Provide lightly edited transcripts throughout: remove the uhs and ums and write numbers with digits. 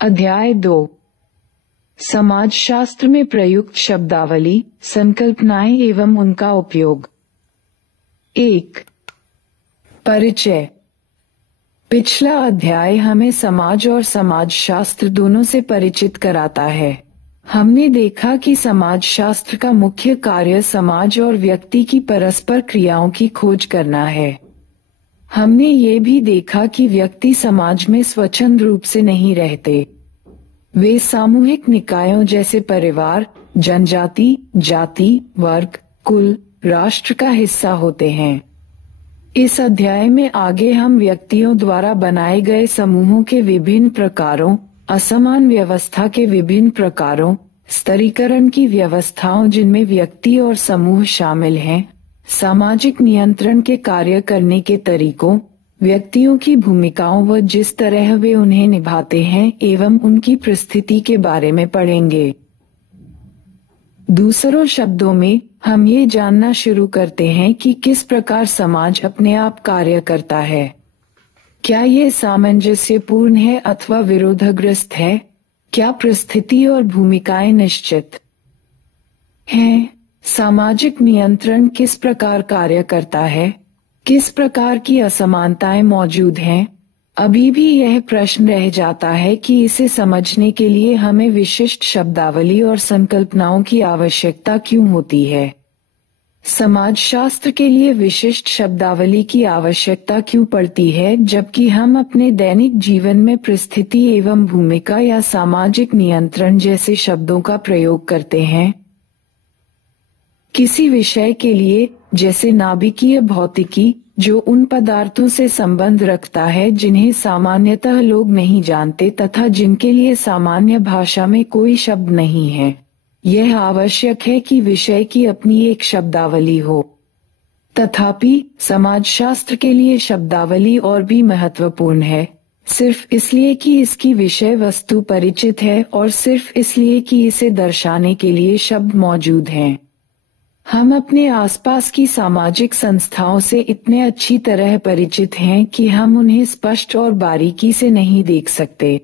अध्याय 2 समाजशास्त्र में प्रयुक्त शब्दावली, संकल्पनाएं एवं उनका उपयोग। 1. परिचय। पिछला अध्याय हमें समाज और समाजशास्त्र दोनों से परिचित कराता है। हमने देखा कि समाजशास्त्र का मुख्य कार्य समाज और व्यक्ति की परस्पर क्रियाओं की खोज करना है। हमने ये भी देखा कि व्यक्ति समाज में स्वच्छंद रूप से नहीं रहते। वे सामूहिक निकायों जैसे परिवार, जनजाति, जाति, वर्ग, कुल, राष्ट्र का हिस्सा होते हैं। इस अध्याय में आगे हम व्यक्तियों द्वारा बनाए गए समूहों के विभिन्न प्रकारों, असमान व्यवस्था के विभिन्न प्रकारों, स्तरीकरण की व्यवस्थाओं जिनमें व्यक्ति और समूह शामिल हैं, सामाजिक नियंत्रण के कार्य करने के तरीकों, व्यक्तियों की भूमिकाओं व जिस तरह वे उन्हें निभाते हैं एवं उनकी परिस्थिति के बारे में पढ़ेंगे। दूसरों शब्दों में हम ये जानना शुरू करते हैं कि किस प्रकार समाज अपने आप कार्य करता है। क्या ये सामंजस्यपूर्ण है अथवा विरोधग्रस्त है? क्या परिस्थिति और भूमिकाएं निश्चित हैं? सामाजिक नियंत्रण किस प्रकार कार्य करता है? किस प्रकार की असमानताएं मौजूद हैं? अभी भी यह प्रश्न रह जाता है कि इसे समझने के लिए हमें विशिष्ट शब्दावली और संकल्पनाओं की आवश्यकता क्यों होती है। समाजशास्त्र के लिए विशिष्ट शब्दावली की आवश्यकता क्यों पड़ती है, जबकि हम अपने दैनिक जीवन में परिस्थिति एवं भूमिका या सामाजिक नियंत्रण जैसे शब्दों का प्रयोग करते हैं। किसी विषय के लिए, जैसे नाभिकीय भौतिकी, जो उन पदार्थों से संबंध रखता है जिन्हें सामान्यतः लोग नहीं जानते तथा जिनके लिए सामान्य भाषा में कोई शब्द नहीं है, यह आवश्यक है कि विषय की अपनी एक शब्दावली हो। तथापि समाजशास्त्र के लिए शब्दावली और भी महत्वपूर्ण है, सिर्फ इसलिए कि इसकी विषय वस्तु परिचित है और सिर्फ इसलिए कि इसे दर्शाने के लिए शब्द मौजूद हैं। हम अपने आसपास की सामाजिक संस्थाओं से इतने अच्छी तरह परिचित हैं कि हम उन्हें स्पष्ट और बारीकी से नहीं देख सकते।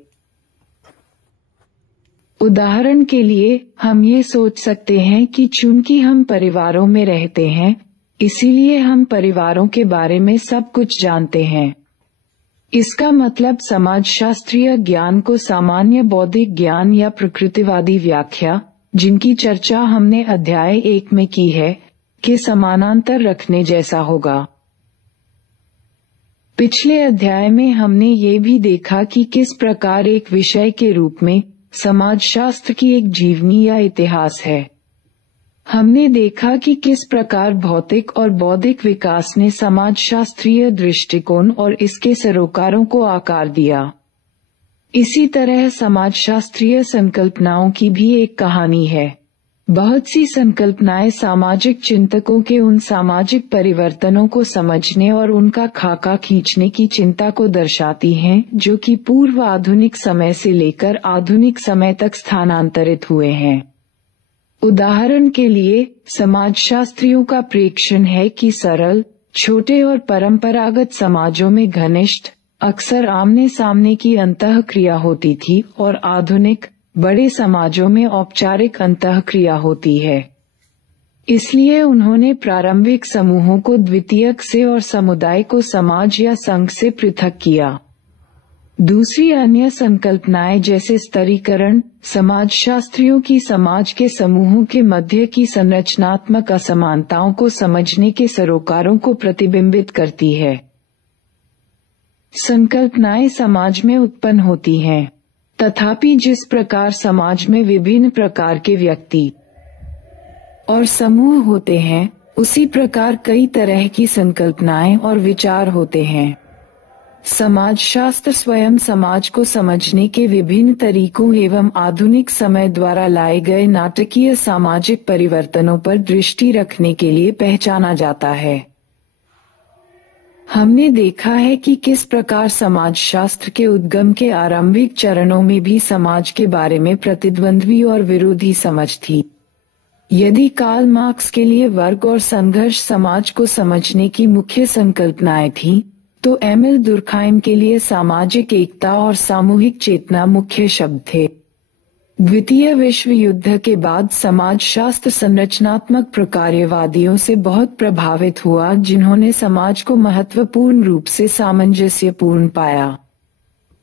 उदाहरण के लिए हम ये सोच सकते हैं कि चूंकि हम परिवारों में रहते हैं, इसीलिए हम परिवारों के बारे में सब कुछ जानते हैं। इसका मतलब समाजशास्त्रीय ज्ञान को सामान्य बौद्धिक ज्ञान या प्रकृतिवादी व्याख्या, जिनकी चर्चा हमने अध्याय 1 में की है, के समानांतर रखने जैसा होगा। पिछले अध्याय में हमने ये भी देखा कि किस प्रकार एक विषय के रूप में समाजशास्त्र की एक जीवनी या इतिहास है। हमने देखा कि किस प्रकार भौतिक और बौद्धिक विकास ने समाजशास्त्रीय दृष्टिकोण और इसके सरोकारों को आकार दिया। इसी तरह समाजशास्त्रीय संकल्पनाओं की भी एक कहानी है। बहुत सी संकल्पनाएं सामाजिक चिंतकों के उन सामाजिक परिवर्तनों को समझने और उनका खाका खींचने की चिंता को दर्शाती हैं जो कि पूर्व आधुनिक समय से लेकर आधुनिक समय तक स्थानांतरित हुए हैं। उदाहरण के लिए, समाजशास्त्रियों का प्रेक्षण है कि सरल, छोटे और परंपरागत समाजों में घनिष्ठ, अक्सर आमने सामने की अंतःक्रिया होती थी और आधुनिक, बड़े समाजों में औपचारिक अंतःक्रिया होती है। इसलिए उन्होंने प्रारंभिक समूहों को द्वितीयक से और समुदाय को समाज या संघ से पृथक किया। दूसरी अन्य संकल्पनाएं जैसे स्तरीकरण, समाजशास्त्रियों की समाज के समूहों के मध्य की संरचनात्मक असमानताओं को समझने के सरोकारों को प्रतिबिंबित करती है। संकल्पनाएं समाज में उत्पन्न होती हैं, तथापि जिस प्रकार समाज में विभिन्न प्रकार के व्यक्ति और समूह होते हैं, उसी प्रकार कई तरह की संकल्पनाएं और विचार होते हैं। समाजशास्त्र स्वयं समाज को समझने के विभिन्न तरीकों एवं आधुनिक समय द्वारा लाए गए नाटकीय सामाजिक परिवर्तनों पर दृष्टि रखने के लिए पहचाना जाता है। हमने देखा है कि किस प्रकार समाजशास्त्र के उद्गम के आरंभिक चरणों में भी समाज के बारे में प्रतिद्वंद्वी और विरोधी समझ थी। यदि कार्ल मार्क्स के लिए वर्ग और संघर्ष समाज को समझने की मुख्य संकल्पनाएं थीं, तो एमिल दुर्खाइम के लिए सामाजिक एकता और सामूहिक चेतना मुख्य शब्द थे। द्वितीय विश्व युद्ध के बाद समाजशास्त्र संरचनात्मक प्रकार्यवादियों से बहुत प्रभावित हुआ, जिन्होंने समाज को महत्वपूर्ण रूप से सामंजस्यपूर्ण पाया।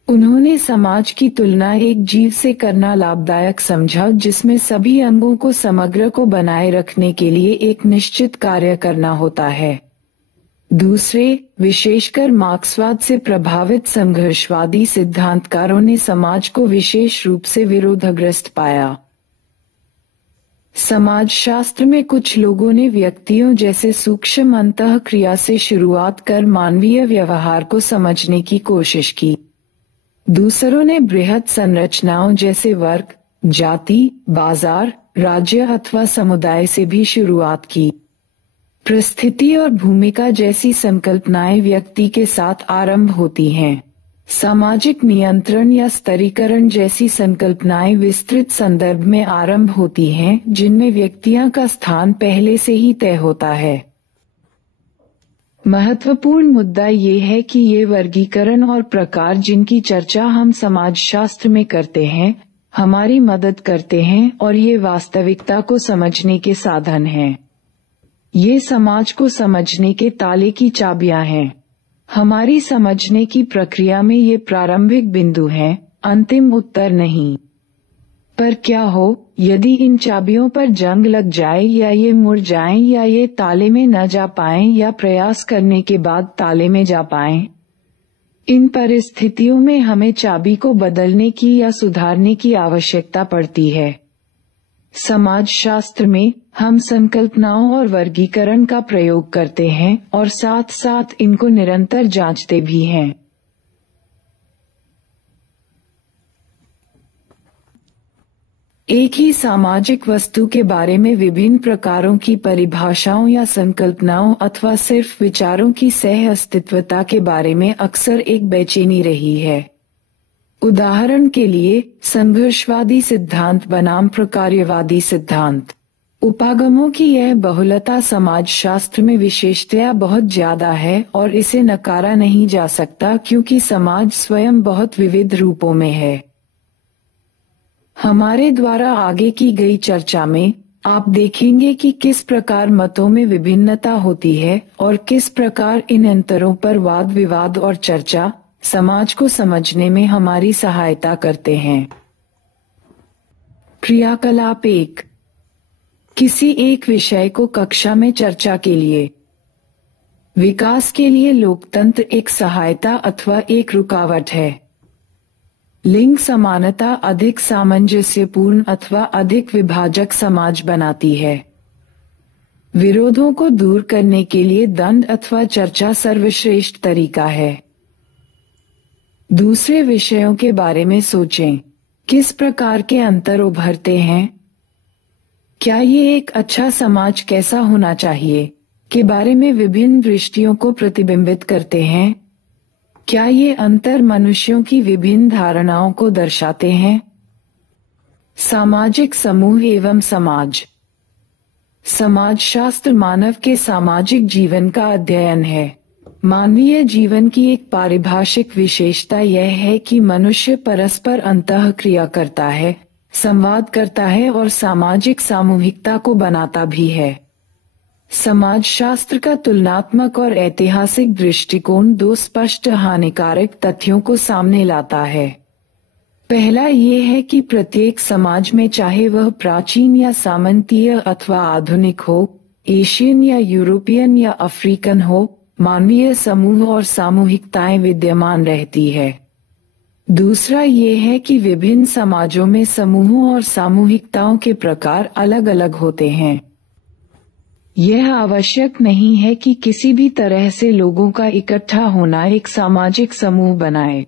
उन्होंने समाज की तुलना एक जीव से करना लाभदायक समझा, जिसमें सभी अंगों को समग्र को बनाए रखने के लिए एक निश्चित कार्य करना होता है। दूसरे, विशेषकर मार्क्सवाद से प्रभावित संघर्षवादी सिद्धांतकारों ने समाज को विशेष रूप से विरोधाग्रस्त पाया। समाजशास्त्र में कुछ लोगों ने व्यक्तियों जैसे सूक्ष्म अंतःक्रिया से शुरुआत कर मानवीय व्यवहार को समझने की कोशिश की। दूसरों ने बृहद संरचनाओं जैसे वर्ग, जाति, बाजार, राज्य अथवा समुदाय से भी शुरुआत की। परिस्थिति और भूमिका जैसी संकल्पनाएं व्यक्ति के साथ आरंभ होती हैं। सामाजिक नियंत्रण या स्तरीकरण जैसी संकल्पनाएं विस्तृत संदर्भ में आरंभ होती हैं, जिनमें व्यक्तियों का स्थान पहले से ही तय होता है। महत्वपूर्ण मुद्दा ये है कि ये वर्गीकरण और प्रकार जिनकी चर्चा हम समाजशास्त्र में करते हैं, हमारी मदद करते हैं और ये वास्तविकता को समझने के साधन हैं। ये समाज को समझने के ताले की चाबियां हैं। हमारी समझने की प्रक्रिया में ये प्रारंभिक बिंदु हैं, अंतिम उत्तर नहीं। पर क्या हो यदि इन चाबियों पर जंग लग जाए, या ये मुड़ जाएं, या ये ताले में न जा पाएं, या प्रयास करने के बाद ताले में जा पाएं? इन परिस्थितियों में हमें चाबी को बदलने की या सुधारने की आवश्यकता पड़ती है। समाजशास्त्र में हम संकल्पनाओं और वर्गीकरण का प्रयोग करते हैं और साथ साथ इनको निरंतर जांचते भी हैं। एक ही सामाजिक वस्तु के बारे में विभिन्न प्रकारों की परिभाषाओं या संकल्पनाओं अथवा सिर्फ विचारों की सह अस्तित्वता के बारे में अक्सर एक बेचैनी रही है। उदाहरण के लिए, संघर्षवादी सिद्धांत बनाम प्रकार्यवादी सिद्धांत। उपागमों की यह बहुलता समाजशास्त्र में विशेषतया बहुत ज्यादा है और इसे नकारा नहीं जा सकता, क्योंकि समाज स्वयं बहुत विविध रूपों में है। हमारे द्वारा आगे की गई चर्चा में आप देखेंगे कि किस प्रकार मतों में विभिन्नता होती है और किस प्रकार इन अंतरों पर वाद विवाद और चर्चा समाज को समझने में हमारी सहायता करते हैं। क्रियाकलाप 1। किसी एक विषय को कक्षा में चर्चा के लिए। विकास के लिए लोकतंत्र एक सहायता अथवा एक रुकावट है। लिंग समानता अधिक सामंजस्यपूर्ण अथवा अधिक विभाजक समाज बनाती है। विरोधों को दूर करने के लिए दंड अथवा चर्चा सर्वश्रेष्ठ तरीका है। दूसरे विषयों के बारे में सोचें। किस प्रकार के अंतर उभरते हैं? क्या ये एक अच्छा समाज कैसा होना चाहिए के बारे में विभिन्न दृष्टियों को प्रतिबिंबित करते हैं? क्या ये अंतर मनुष्यों की विभिन्न धारणाओं को दर्शाते हैं? सामाजिक समूह एवं समाज। समाजशास्त्र मानव के सामाजिक जीवन का अध्ययन है। मानवीय जीवन की एक पारिभाषिक विशेषता यह है कि मनुष्य परस्पर अंतःक्रिया करता है, संवाद करता है और सामाजिक सामूहिकता को बनाता भी है। समाजशास्त्र का तुलनात्मक और ऐतिहासिक दृष्टिकोण दो स्पष्ट हानिकारक तथ्यों को सामने लाता है। पहला ये है कि प्रत्येक समाज में, चाहे वह प्राचीन या सामंतीय अथवा आधुनिक हो, एशियन या यूरोपियन या अफ्रीकन हो, मानवीय समूह और सामूहिकताएं विद्यमान रहती है। दूसरा ये है कि विभिन्न समाजों में समूहों और सामूहिकताओं के प्रकार अलग अलग होते हैं। यह आवश्यक नहीं है कि किसी भी तरह से लोगों का इकट्ठा होना एक सामाजिक समूह बनाए।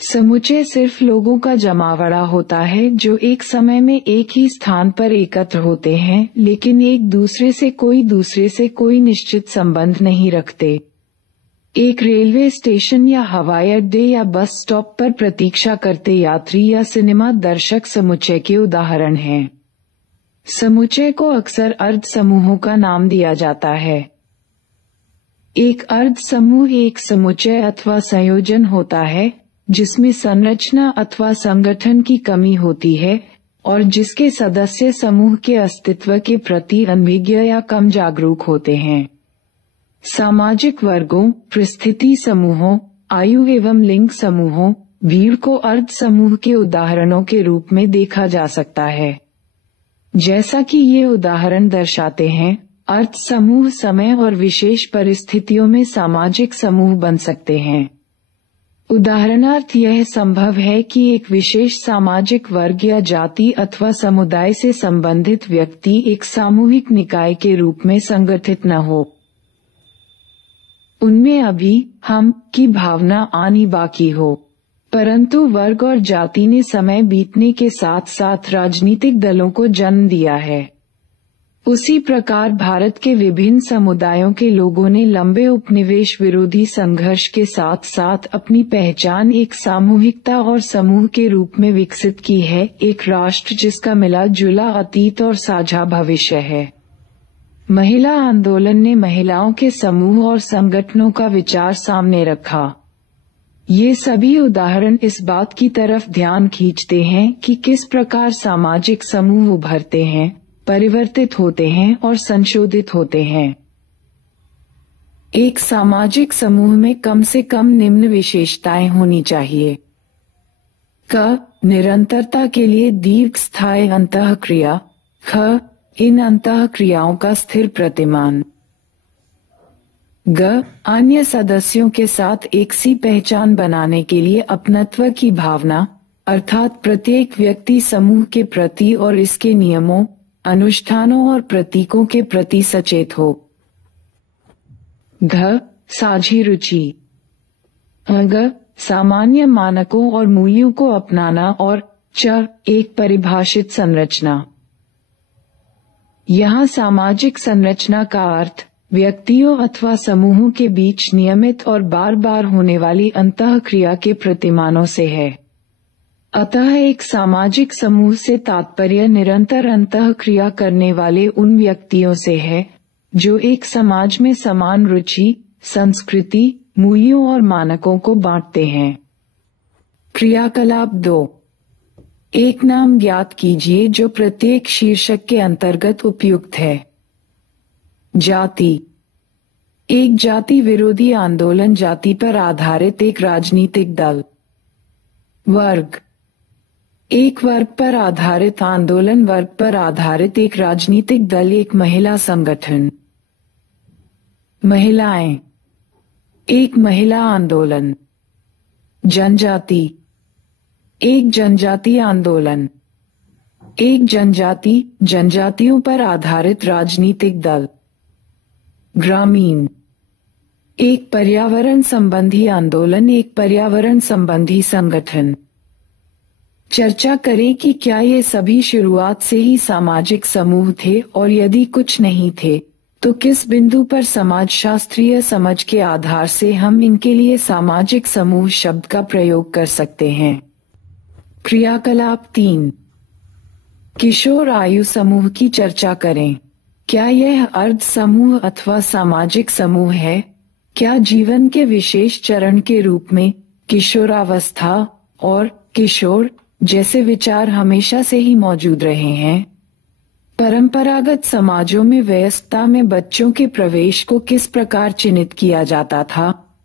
समुच्चय सिर्फ लोगों का जमावड़ा होता है जो एक समय में एक ही स्थान पर एकत्र होते हैं, लेकिन एक दूसरे से कोई निश्चित संबंध नहीं रखते। एक रेलवे स्टेशन या हवाई अड्डे या बस स्टॉप पर प्रतीक्षा करते यात्री या सिनेमा दर्शक समुच्चय के उदाहरण हैं। समुच्चय को अक्सर अर्ध समूहों का नाम दिया जाता है। एक अर्ध समूह एक समुच्चय अथवा संयोजन होता है जिसमें संरचना अथवा संगठन की कमी होती है और जिसके सदस्य समूह के अस्तित्व के प्रति अनभिज्ञ या कम जागरूक होते हैं। सामाजिक वर्गों, परिस्थिति समूहों, आयु एवं लिंग समूहों, भीड़ को अर्ध समूह के उदाहरणों के रूप में देखा जा सकता है। जैसा कि ये उदाहरण दर्शाते हैं, अर्ध समूह समय और विशेष परिस्थितियों में सामाजिक समूह बन सकते हैं। उदाहरणार्थ यह संभव है कि एक विशेष सामाजिक वर्ग या जाति अथवा समुदाय से संबंधित व्यक्ति एक सामूहिक निकाय के रूप में संगठित न हो। उनमें अभी हम की भावना आनी बाकी हो, परंतु वर्ग और जाति ने समय बीतने के साथ साथ राजनीतिक दलों को जन्म दिया है। उसी प्रकार भारत के विभिन्न समुदायों के लोगों ने लंबे उपनिवेश विरोधी संघर्ष के साथ साथ अपनी पहचान एक सामूहिकता और समूह के रूप में विकसित की है, एक राष्ट्र जिसका मिला जुला अतीत और साझा भविष्य है। महिला आंदोलन ने महिलाओं के समूह और संगठनों का विचार सामने रखा। ये सभी उदाहरण इस बात की तरफ ध्यान खींचते हैं कि किस प्रकार सामाजिक समूह उभरते हैं, परिवर्तित होते हैं और संशोधित होते हैं। एक सामाजिक समूह में कम से कम निम्न विशेषताएं होनी चाहिए। क. निरंतरता के लिए दीर्घस्थायी अंतःक्रिया। ख. इन अंतःक्रियाओं का स्थिर प्रतिमान। ग. अन्य सदस्यों के साथ एक सी पहचान बनाने के लिए अपनत्व की भावना, अर्थात प्रत्येक व्यक्ति समूह के प्रति और इसके नियमों, अनुष्ठानों और प्रतीकों के प्रति सचेत हो। घ. साझी रुचि। ग. सामान्य मानकों और मूल्यों को अपनाना और च. एक परिभाषित संरचना। यहाँ सामाजिक संरचना का अर्थ व्यक्तियों अथवा समूहों के बीच नियमित और बार बार होने वाली अंतःक्रिया के प्रतिमानों से है। अतः एक सामाजिक समूह से तात्पर्य निरंतर अंतःक्रिया करने वाले उन व्यक्तियों से है जो एक समाज में समान रुचि, संस्कृति, मूल्यों और मानकों को बांटते हैं। क्रियाकलाप 2। एक नाम ज्ञात कीजिए जो प्रत्येक शीर्षक के अंतर्गत उपयुक्त है। जाति। एक जाति विरोधी आंदोलन, जाति पर आधारित एक राजनीतिक दल। वर्ग। एक वर्ग पर आधारित आंदोलन, वर्ग पर आधारित एक राजनीतिक दल, एक महिला संगठन। महिलाएं। एक महिला आंदोलन। जनजाति। एक जनजाति आंदोलन। एक जनजाति, जनजातियों पर आधारित राजनीतिक दल। ग्रामीण। एक पर्यावरण संबंधी आंदोलन, एक पर्यावरण संबंधी संगठन। चर्चा करें कि क्या ये सभी शुरुआत से ही सामाजिक समूह थे और यदि कुछ नहीं थे तो किस बिंदु पर समाजशास्त्रीय समझ के आधार से हम इनके लिए सामाजिक समूह शब्द का प्रयोग कर सकते हैं। क्रियाकलाप 3। किशोर आयु समूह की चर्चा करें। क्या यह अर्ध समूह अथवा सामाजिक समूह है? क्या जीवन के विशेष चरण के रूप में किशोरावस्था और किशोर जैसे विचार हमेशा से ही मौजूद रहे हैं? परंपरागत समाजों में वयस्कता में बच्चों के प्रवेश को किस प्रकार चिन्हित किया जाता था?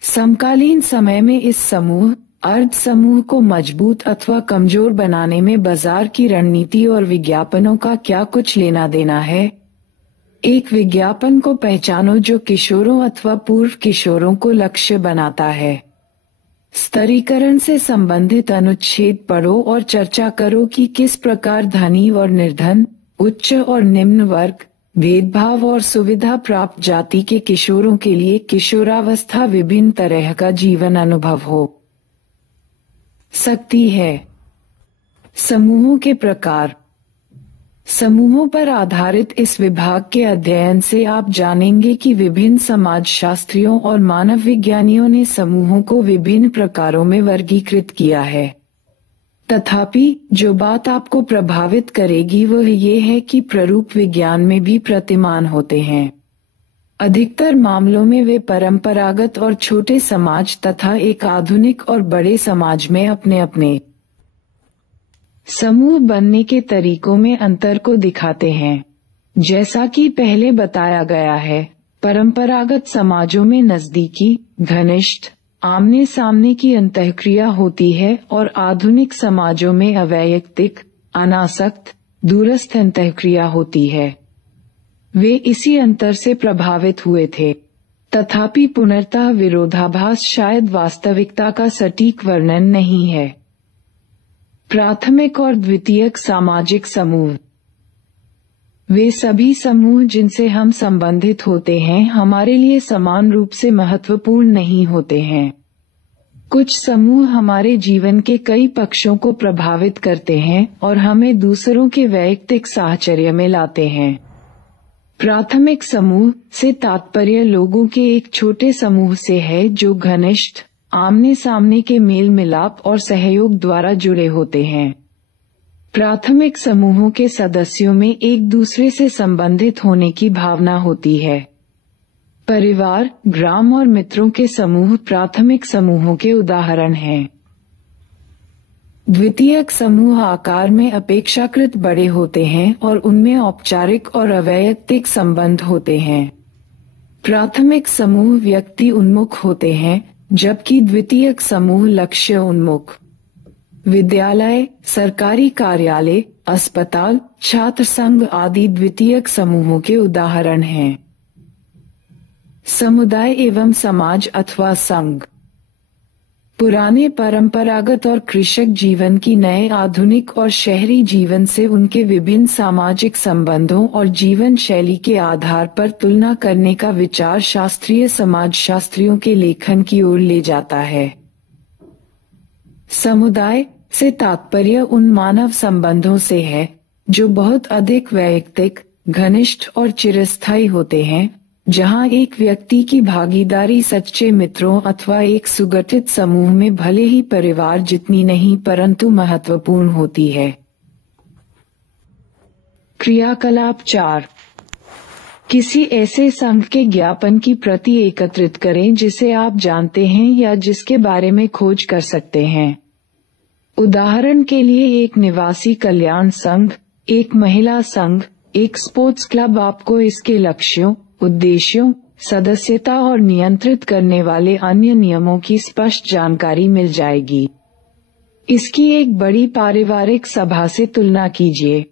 समकालीन समय में इस समूह, अर्ध समूह को मजबूत अथवा कमजोर बनाने में बाजार की रणनीति और विज्ञापनों का क्या कुछ लेना देना है? एक विज्ञापन को पहचानो जो किशोरों अथवा पूर्व किशोरों को लक्ष्य बनाता है। स्तरीकरण से संबंधित अनुच्छेद पढ़ो और चर्चा करो कि किस प्रकार धनी और निर्धन, उच्च और निम्न वर्ग, भेदभाव और सुविधा प्राप्त जाति के किशोरों के लिए किशोरावस्था विभिन्न तरह का जीवन अनुभव हो सकती है। समूहों के प्रकार। समूहों पर आधारित इस विभाग के अध्ययन से आप जानेंगे कि विभिन्न समाजशास्त्रियों और मानव विज्ञानियों ने समूहों को विभिन्न प्रकारों में वर्गीकृत किया है। तथापि जो बात आपको प्रभावित करेगी वह ये है कि प्ररूप विज्ञान में भी प्रतिमान होते हैं। अधिकतर मामलों में वे परंपरागत और छोटे समाज तथा एक आधुनिक और बड़े समाज में अपने अपने समूह बनने के तरीकों में अंतर को दिखाते हैं। जैसा कि पहले बताया गया है, परंपरागत समाजों में नजदीकी, घनिष्ठ, आमने सामने की अंतःक्रिया होती है और आधुनिक समाजों में अवैयक्तिक, अनासक्त, दूरस्थ अंतःक्रिया होती है। वे इसी अंतर से प्रभावित हुए थे। तथापि पुनर्तः विरोधाभास शायद वास्तविकता का सटीक वर्णन नहीं है। प्राथमिक और द्वितीयक सामाजिक समूह। वे सभी समूह जिनसे हम संबंधित होते हैं हमारे लिए समान रूप से महत्वपूर्ण नहीं होते हैं। कुछ समूह हमारे जीवन के कई पक्षों को प्रभावित करते हैं और हमें दूसरों के वैयक्तिक साहचर्य में लाते हैं। प्राथमिक समूह से तात्पर्य लोगों के एक छोटे समूह से है जो घनिष्ठ, आमने सामने के मेल मिलाप और सहयोग द्वारा जुड़े होते हैं। प्राथमिक समूहों के सदस्यों में एक दूसरे से संबंधित होने की भावना होती है। परिवार, ग्राम और मित्रों के समूह प्राथमिक समूहों के उदाहरण हैं। द्वितीयक समूह आकार में अपेक्षाकृत बड़े होते हैं और उनमें औपचारिक और अवैयक्तिक संबंध होते हैं। प्राथमिक समूह व्यक्ति उन्मुख होते हैं, जबकि द्वितीयक समूह लक्ष्य उन्मुख। विद्यालय, सरकारी कार्यालय, अस्पताल, छात्र संघ आदि द्वितीयक समूहों के उदाहरण हैं। समुदाय एवं समाज अथवा संघ। पुराने परंपरागत और कृषक जीवन की नए आधुनिक और शहरी जीवन से उनके विभिन्न सामाजिक संबंधों और जीवन शैली के आधार पर तुलना करने का विचार शास्त्रीय समाजशास्त्रियों के लेखन की ओर ले जाता है। समुदाय से तात्पर्य उन मानव संबंधों से है जो बहुत अधिक वैयक्तिक, घनिष्ठ और चिरस्थायी होते हैं, जहां एक व्यक्ति की भागीदारी सच्चे मित्रों अथवा एक सुगठित समूह में भले ही परिवार जितनी नहीं परंतु महत्वपूर्ण होती है। क्रियाकलाप 4। किसी ऐसे संघ के ज्ञापन की प्रति एकत्रित करें जिसे आप जानते हैं या जिसके बारे में खोज कर सकते हैं। उदाहरण के लिए एक निवासी कल्याण संघ, एक महिला संघ, एक स्पोर्ट्स क्लब। आपको इसके लक्ष्यों, उद्देश्यों, सदस्यता और नियंत्रित करने वाले अन्य नियमों की स्पष्ट जानकारी मिल जाएगी। इसकी एक बड़ी पारिवारिक सभा से तुलना कीजिए।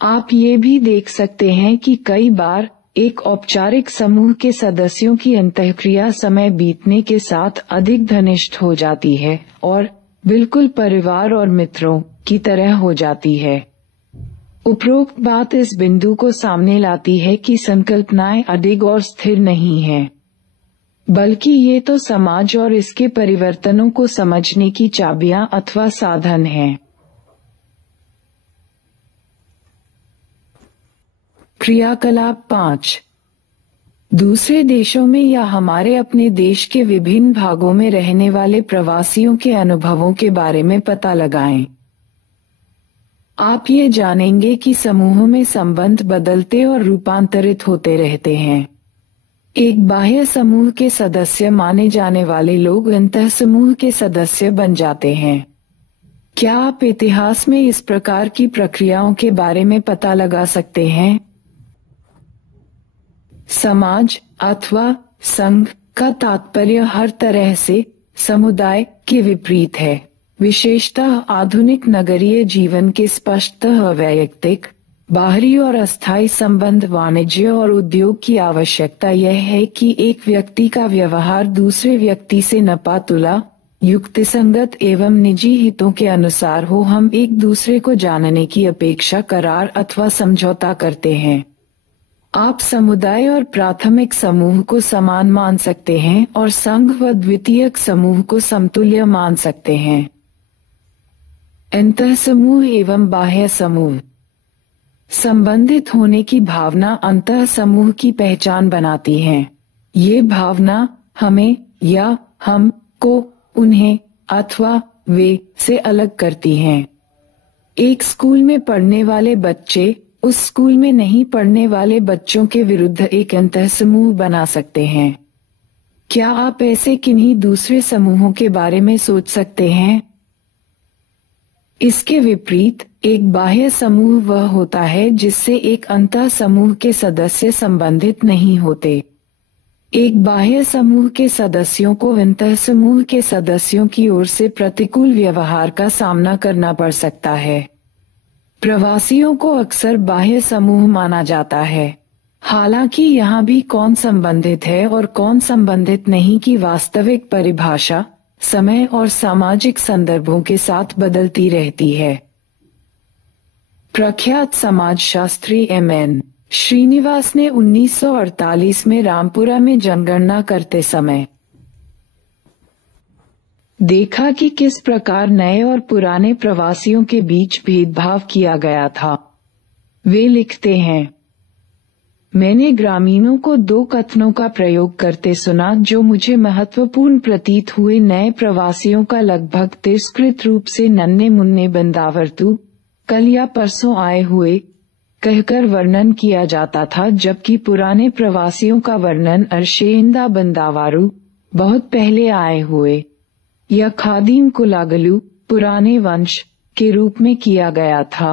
आप ये भी देख सकते हैं कि कई बार एक औपचारिक समूह के सदस्यों की अंतःक्रिया समय बीतने के साथ अधिक घनिष्ठ हो जाती है और बिल्कुल परिवार और मित्रों की तरह हो जाती है। उपरोक्त बात इस बिंदु को सामने लाती है कि संकल्पनाएं अडिग और स्थिर नहीं हैं, बल्कि ये तो समाज और इसके परिवर्तनों को समझने की चाबियां अथवा साधन हैं। क्रियाकलाप 5। दूसरे देशों में या हमारे अपने देश के विभिन्न भागों में रहने वाले प्रवासियों के अनुभवों के बारे में पता लगाएं। आप ये जानेंगे कि समूहों में संबंध बदलते और रूपांतरित होते रहते हैं। एक बाह्य समूह के सदस्य माने जाने वाले लोग अंतः समूह के सदस्य बन जाते हैं। क्या आप इतिहास में इस प्रकार की प्रक्रियाओं के बारे में पता लगा सकते हैं? समाज अथवा संघ का तात्पर्य हर तरह से समुदाय के विपरीत है। विशेषतः आधुनिक नगरीय जीवन के स्पष्टतः अवैयक्तिक, बाहरी और अस्थायी संबंध वाणिज्य और उद्योग की आवश्यकता यह है कि एक व्यक्ति का व्यवहार दूसरे व्यक्ति से नपातुला, युक्तिसंगत एवं निजी हितों के अनुसार हो। हम एक दूसरे को जानने की अपेक्षा करार अथवा समझौता करते हैं। आप समुदाय और प्राथमिक समूह को समान मान सकते हैं और संघ व द्वितीयक समूह को समतुल्य मान सकते हैं। अंतः समूह एवं बाह्य समूह। संबंधित होने की भावना अंतः समूह की पहचान बनाती है। ये भावना हमें या हम को उन्हें अथवा वे से अलग करती हैं। एक स्कूल में पढ़ने वाले बच्चे उस स्कूल में नहीं पढ़ने वाले बच्चों के विरुद्ध एक अंतःसमूह बना सकते हैं। क्या आप ऐसे किन्हीं दूसरे समूहों के बारे में सोच सकते हैं? इसके विपरीत, एक बाह्य समूह वह होता है जिससे एक अंतः समूह के सदस्य संबंधित नहीं होते। एक बाह्य समूह के सदस्यों को अंतः समूह के सदस्यों की ओर से प्रतिकूल व्यवहार का सामना करना पड़ सकता है। प्रवासियों को अक्सर बाह्य समूह माना जाता है, हालांकि यहाँ भी कौन संबंधित है और कौन संबंधित नहीं की वास्तविक परिभाषा समय और सामाजिक संदर्भों के साथ बदलती रहती है। प्रख्यात समाजशास्त्री एम.एन. श्रीनिवास ने 1948 में रामपुरा में जनगणना करते समय देखा कि किस प्रकार नए और पुराने प्रवासियों के बीच भेदभाव किया गया था। वे लिखते हैं, मैंने ग्रामीणों को 2 कथनों का प्रयोग करते सुना जो मुझे महत्वपूर्ण प्रतीत हुए। नए प्रवासियों का लगभग तिरस्कृत रूप से नन्हे मुन्ने बंदावरतू, कल या परसों आए हुए कहकर वर्णन किया जाता था, जबकि पुराने प्रवासियों का वर्णन अर्शेंदा बंदावारू, बहुत पहले आए हुए, या खादीम कुलागलू, पुराने वंश के रूप में किया गया था।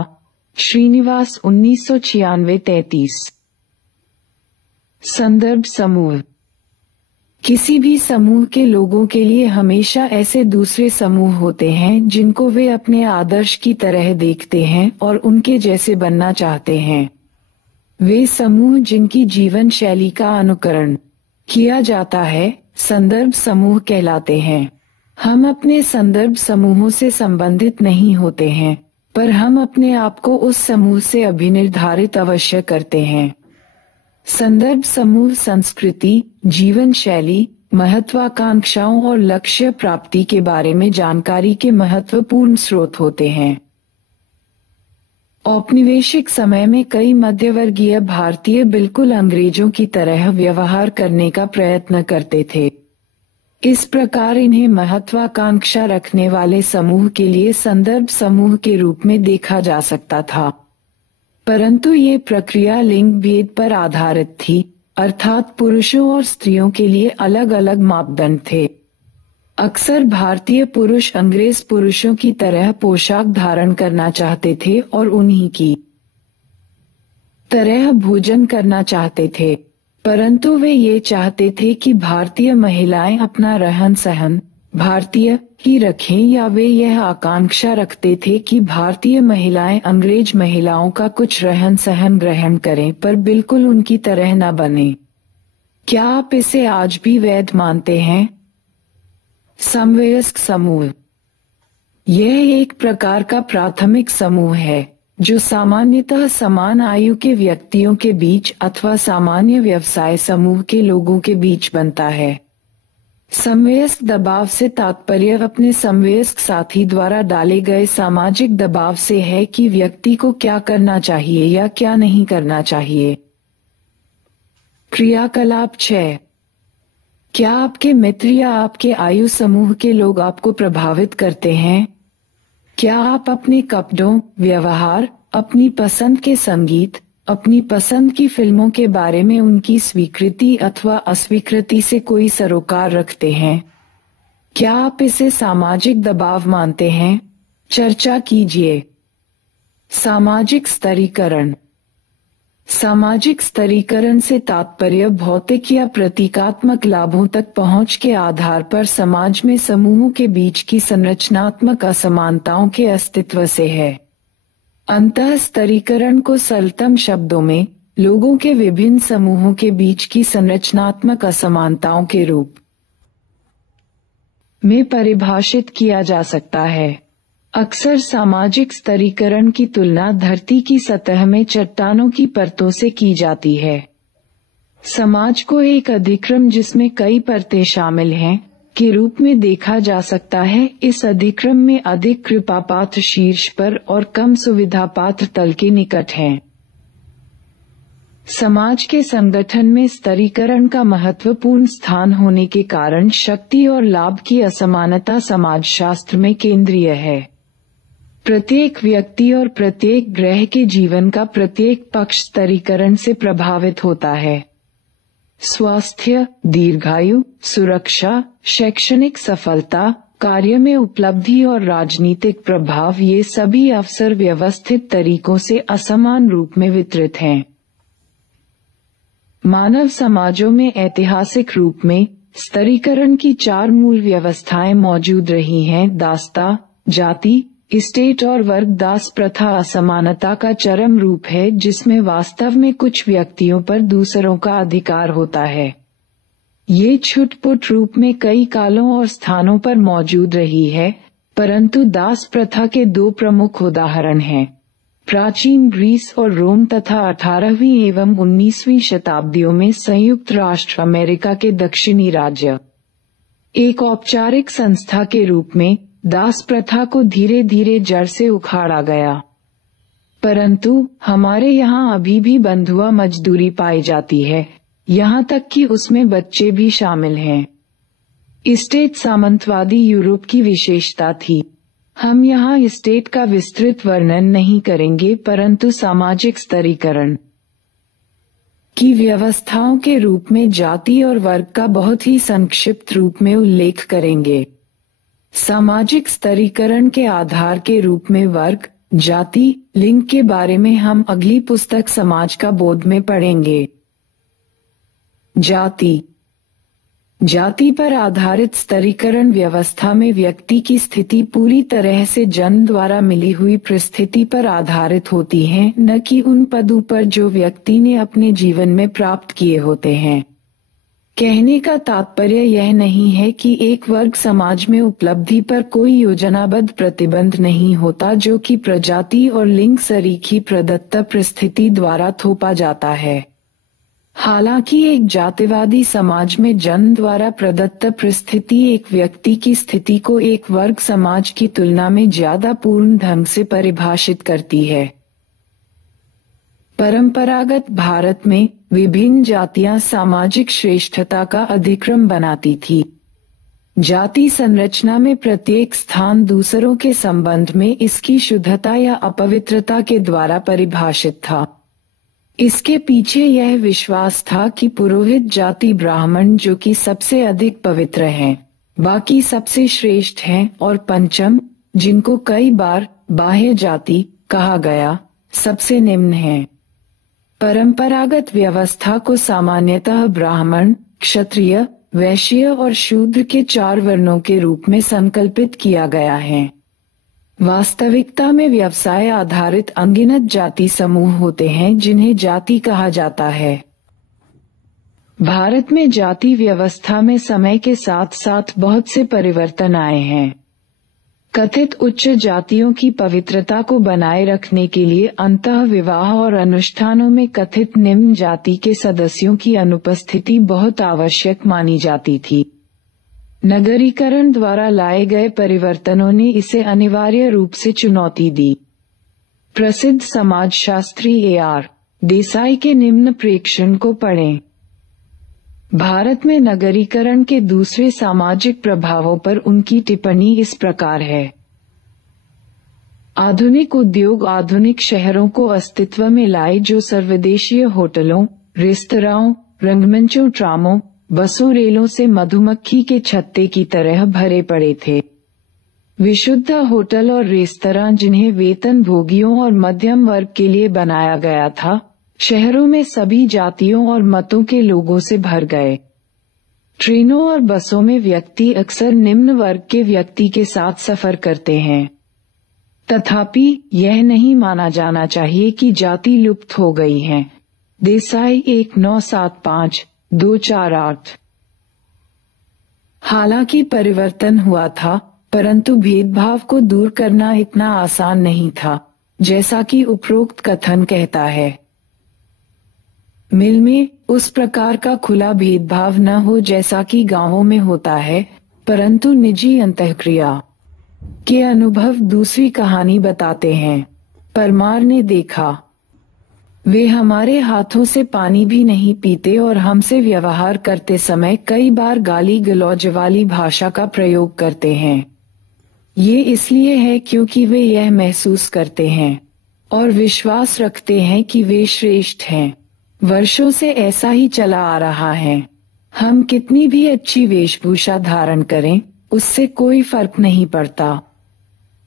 श्रीनिवास 1996-33। संदर्भ समूह। किसी भी समूह के लोगों के लिए हमेशा ऐसे दूसरे समूह होते हैं जिनको वे अपने आदर्श की तरह देखते हैं और उनके जैसे बनना चाहते हैं। वे समूह जिनकी जीवन शैली का अनुकरण किया जाता है संदर्भ समूह कहलाते हैं। हम अपने संदर्भ समूहों से संबंधित नहीं होते हैं, पर हम अपने आप को उस समूह से अभिनिर्धारित अवश्य करते हैं। संदर्भ समूह संस्कृति, जीवन शैली, महत्वाकांक्षाओं और लक्ष्य प्राप्ति के बारे में जानकारी के महत्वपूर्ण स्रोत होते हैं। औपनिवेशिक समय में कई मध्यवर्गीय भारतीय बिल्कुल अंग्रेजों की तरह व्यवहार करने का प्रयत्न करते थे। इस प्रकार इन्हें महत्वाकांक्षा रखने वाले समूह के लिए संदर्भ समूह के रूप में देखा जा सकता था, परंतु ये प्रक्रिया लिंग भेद पर आधारित थी, अर्थात पुरुषों और स्त्रियों के लिए अलग अलग मापदंड थे। अक्सर भारतीय पुरुष अंग्रेज पुरुषों की तरह पोशाक धारण करना चाहते थे और उन्हीं की तरह भोजन करना चाहते थे, परंतु वे ये चाहते थे कि भारतीय महिलाएं अपना रहन सहन भारतीय ही रखें, या वे यह आकांक्षा रखते थे कि भारतीय महिलाएं अंग्रेज महिलाओं का कुछ रहन सहन ग्रहण करें पर बिल्कुल उनकी तरह न बने। क्या आप इसे आज भी वैध मानते हैं? समवयस्क समूह। यह एक प्रकार का प्राथमिक समूह है जो सामान्यतः समान आयु के व्यक्तियों के बीच अथवा सामान्य व्यवसाय समूह के लोगों के बीच बनता है। समवयस्क दबाव से तात्पर्य अपने समवयस्क साथी द्वारा डाले गए सामाजिक दबाव से है कि व्यक्ति को क्या करना चाहिए या क्या नहीं करना चाहिए। क्रियाकलाप 6। क्या आपके मित्र या आपके आयु समूह के लोग आपको प्रभावित करते हैं? क्या आप अपने कपड़ों, व्यवहार, अपनी पसंद के संगीत, अपनी पसंद की फिल्मों के बारे में उनकी स्वीकृति अथवा अस्वीकृति से कोई सरोकार रखते हैं? क्या आप इसे सामाजिक दबाव मानते हैं? चर्चा कीजिए। सामाजिक स्तरीकरण। सामाजिक स्तरीकरण से तात्पर्य भौतिक या प्रतीकात्मक लाभों तक पहुंच के आधार पर समाज में समूहों के बीच की संरचनात्मक असमानताओं के अस्तित्व से है। अंतः स्तरीकरण को सरलतम शब्दों में लोगों के विभिन्न समूहों के बीच की संरचनात्मक असमानताओं के रूप में परिभाषित किया जा सकता है। अक्सर सामाजिक स्तरीकरण की तुलना धरती की सतह में चट्टानों की परतों से की जाती है। समाज को एक अधिक्रम जिसमें कई परतें शामिल हैं के रूप में देखा जा सकता है। इस अधिक्रम में अधिक कृपापात्र शीर्ष पर और कम सुविधापात्र तल के निकट हैं। समाज के संगठन में स्तरीकरण का महत्वपूर्ण स्थान होने के कारण शक्ति और लाभ की असमानता समाजशास्त्र में केंद्रीय है। प्रत्येक व्यक्ति और प्रत्येक ग्रह के जीवन का प्रत्येक पक्ष स्तरीकरण से प्रभावित होता है। स्वास्थ्य, दीर्घायु, सुरक्षा, शैक्षणिक सफलता, कार्य में उपलब्धि और राजनीतिक प्रभाव, ये सभी अवसर व्यवस्थित तरीकों से असमान रूप में वितरित हैं। मानव समाजों में ऐतिहासिक रूप में स्तरीकरण की 4 मूल व्यवस्थाएं मौजूद रही हैं: दासता, जाति, स्टेट और वर्ग। दास प्रथा असमानता का चरम रूप है, जिसमें वास्तव में कुछ व्यक्तियों पर दूसरों का अधिकार होता है। ये छुटपुट रूप में कई कालों और स्थानों पर मौजूद रही है, परंतु दास प्रथा के 2 प्रमुख उदाहरण हैं: प्राचीन ग्रीस और रोम तथा 18वीं एवं 19वीं शताब्दियों में संयुक्त राष्ट्र अमेरिका के दक्षिणी राज्य। एक औपचारिक संस्था के रूप में दास प्रथा को धीरे धीरे जड़ से उखाड़ा गया, परंतु हमारे यहाँ अभी भी बंधुआ मजदूरी पाई जाती है, यहाँ तक कि उसमें बच्चे भी शामिल हैं। स्टेट सामंतवादी यूरोप की विशेषता थी। हम यहाँ स्टेट का विस्तृत वर्णन नहीं करेंगे, परंतु सामाजिक स्तरीकरण की व्यवस्थाओं के रूप में जाति और वर्ग का बहुत ही संक्षिप्त रूप में उल्लेख करेंगे। सामाजिक स्तरीकरण के आधार के रूप में वर्ग, जाति, लिंग के बारे में हम अगली पुस्तक समाज का बोध में पढ़ेंगे। जाति पर आधारित स्तरीकरण व्यवस्था में व्यक्ति की स्थिति पूरी तरह से जन्म द्वारा मिली हुई परिस्थिति पर आधारित होती है, न कि उन पदों पर जो व्यक्ति ने अपने जीवन में प्राप्त किए होते हैं। कहने का तात्पर्य यह नहीं है कि एक वर्ग समाज में उपलब्धि पर कोई योजनाबद्ध प्रतिबंध नहीं होता, जो कि प्रजाति और लिंग सरीखी प्रदत्त परिस्थिति द्वारा थोपा जाता है। हालांकि एक जातिवादी समाज में जन्म द्वारा प्रदत्त परिस्थिति एक व्यक्ति की स्थिति को एक वर्ग समाज की तुलना में ज्यादा पूर्ण ढंग से परिभाषित करती है। परंपरागत भारत में विभिन्न जातियां सामाजिक श्रेष्ठता का अधिक्रम बनाती थी। जाति संरचना में प्रत्येक स्थान दूसरों के संबंध में इसकी शुद्धता या अपवित्रता के द्वारा परिभाषित था। इसके पीछे यह विश्वास था कि पुरोहित जाति ब्राह्मण, जो कि सबसे अधिक पवित्र हैं, बाकी सबसे श्रेष्ठ हैं, और पंचम, जिनको कई बार बाह्य जाति कहा गया, सबसे निम्न हैं। परंपरागत व्यवस्था को सामान्यतः ब्राह्मण, क्षत्रिय, वैश्य और शूद्र के 4 वर्णों के रूप में संकल्पित किया गया है। वास्तविकता में व्यवसाय आधारित अनगिनत जाति समूह होते हैं, जिन्हें जाति कहा जाता है। भारत में जाति व्यवस्था में समय के साथ साथ बहुत से परिवर्तन आए हैं। कथित उच्च जातियों की पवित्रता को बनाए रखने के लिए अंतः विवाह और अनुष्ठानों में कथित निम्न जाति के सदस्यों की अनुपस्थिति बहुत आवश्यक मानी जाती थी। नगरीकरण द्वारा लाए गए परिवर्तनों ने इसे अनिवार्य रूप से चुनौती दी। प्रसिद्ध समाजशास्त्री A.R. देसाई के निम्न प्रेक्षण को पढ़ें। भारत में नगरीकरण के दूसरे सामाजिक प्रभावों पर उनकी टिप्पणी इस प्रकार है। आधुनिक उद्योग आधुनिक शहरों को अस्तित्व में लाए, जो सर्वदेशीय होटलों, रेस्तराओं, रंगमंचों, ट्रामों, बसों, रेलों से मधुमक्खी के छत्ते की तरह भरे पड़े थे। विशुद्ध होटल और रेस्तरां, जिन्हें वेतन भोगियों और मध्यम वर्ग के लिए बनाया गया था, शहरों में सभी जातियों और मतों के लोगों से भर गए। ट्रेनों और बसों में व्यक्ति अक्सर निम्न वर्ग के व्यक्ति के साथ सफर करते हैं। तथापि यह नहीं माना जाना चाहिए कि जाति लुप्त हो गई है। देसाई 1975-248। हालांकि परिवर्तन हुआ था, परंतु भेदभाव को दूर करना इतना आसान नहीं था, जैसा कि उपरोक्त कथन कहता है। मिल में उस प्रकार का खुला भेदभाव न हो जैसा कि गांवों में होता है, परंतु निजी अंतःक्रिया के अनुभव दूसरी कहानी बताते हैं। परमार ने देखा, वे हमारे हाथों से पानी भी नहीं पीते और हमसे व्यवहार करते समय कई बार गाली गलौज वाली भाषा का प्रयोग करते हैं। ये इसलिए है क्योंकि वे यह महसूस करते हैं और विश्वास रखते हैं कि वे श्रेष्ठ हैं। वर्षों से ऐसा ही चला आ रहा है। हम कितनी भी अच्छी वेशभूषा धारण करें, उससे कोई फर्क नहीं पड़ता।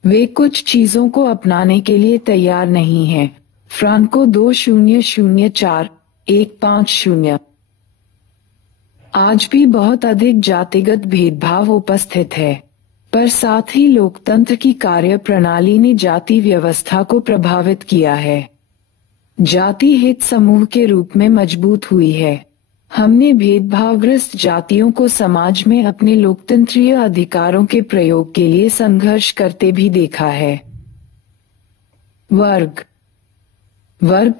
वे कुछ चीजों को अपनाने के लिए तैयार नहीं हैं। फ्रांको 2004-150। आज भी बहुत अधिक जातिगत भेदभाव उपस्थित है, पर साथ ही लोकतंत्र की कार्य प्रणाली ने जाति व्यवस्था को प्रभावित किया है। जाति हित समूह के रूप में मजबूत हुई है। हमने भेदभावग्रस्त जातियों को समाज में अपने लोकतंत्रीय अधिकारों के प्रयोग के लिए संघर्ष करते भी देखा है। वर्ग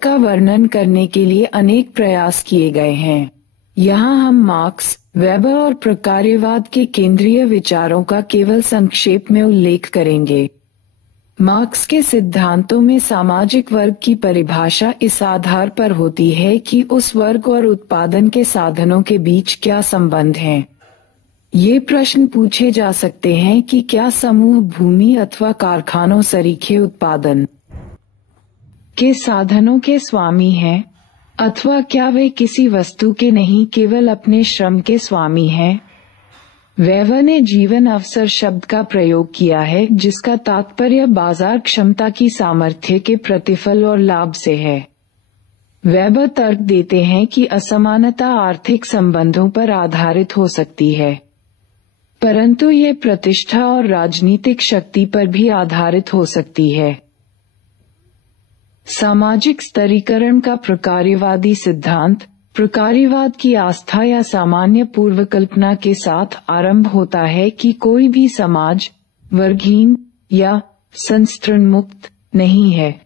का वर्णन करने के लिए अनेक प्रयास किए गए हैं। यहाँ हम मार्क्स, वेबर और प्रकार्यवाद के केंद्रीय विचारों का केवल संक्षेप में उल्लेख करेंगे। मार्क्स के सिद्धांतों में सामाजिक वर्ग की परिभाषा इस आधार पर होती है कि उस वर्ग और उत्पादन के साधनों के बीच क्या संबंध है। ये प्रश्न पूछे जा सकते हैं कि क्या समूह भूमि अथवा कारखानों सरीखे उत्पादन के साधनों के स्वामी हैं, अथवा क्या वे किसी वस्तु के नहीं केवल अपने श्रम के स्वामी हैं। वेबर ने जीवन अवसर शब्द का प्रयोग किया है, जिसका तात्पर्य बाजार क्षमता की सामर्थ्य के प्रतिफल और लाभ से है। वेबर तर्क देते हैं कि असमानता आर्थिक संबंधों पर आधारित हो सकती है, परंतु ये प्रतिष्ठा और राजनीतिक शक्ति पर भी आधारित हो सकती है। सामाजिक स्तरीकरण का प्रकार्यवादी सिद्धांत प्रकार्यवाद की आस्था या सामान्य पूर्वकल्पना के साथ आरंभ होता है कि कोई भी समाज वर्गहीन या संस्तरण मुक्त नहीं है।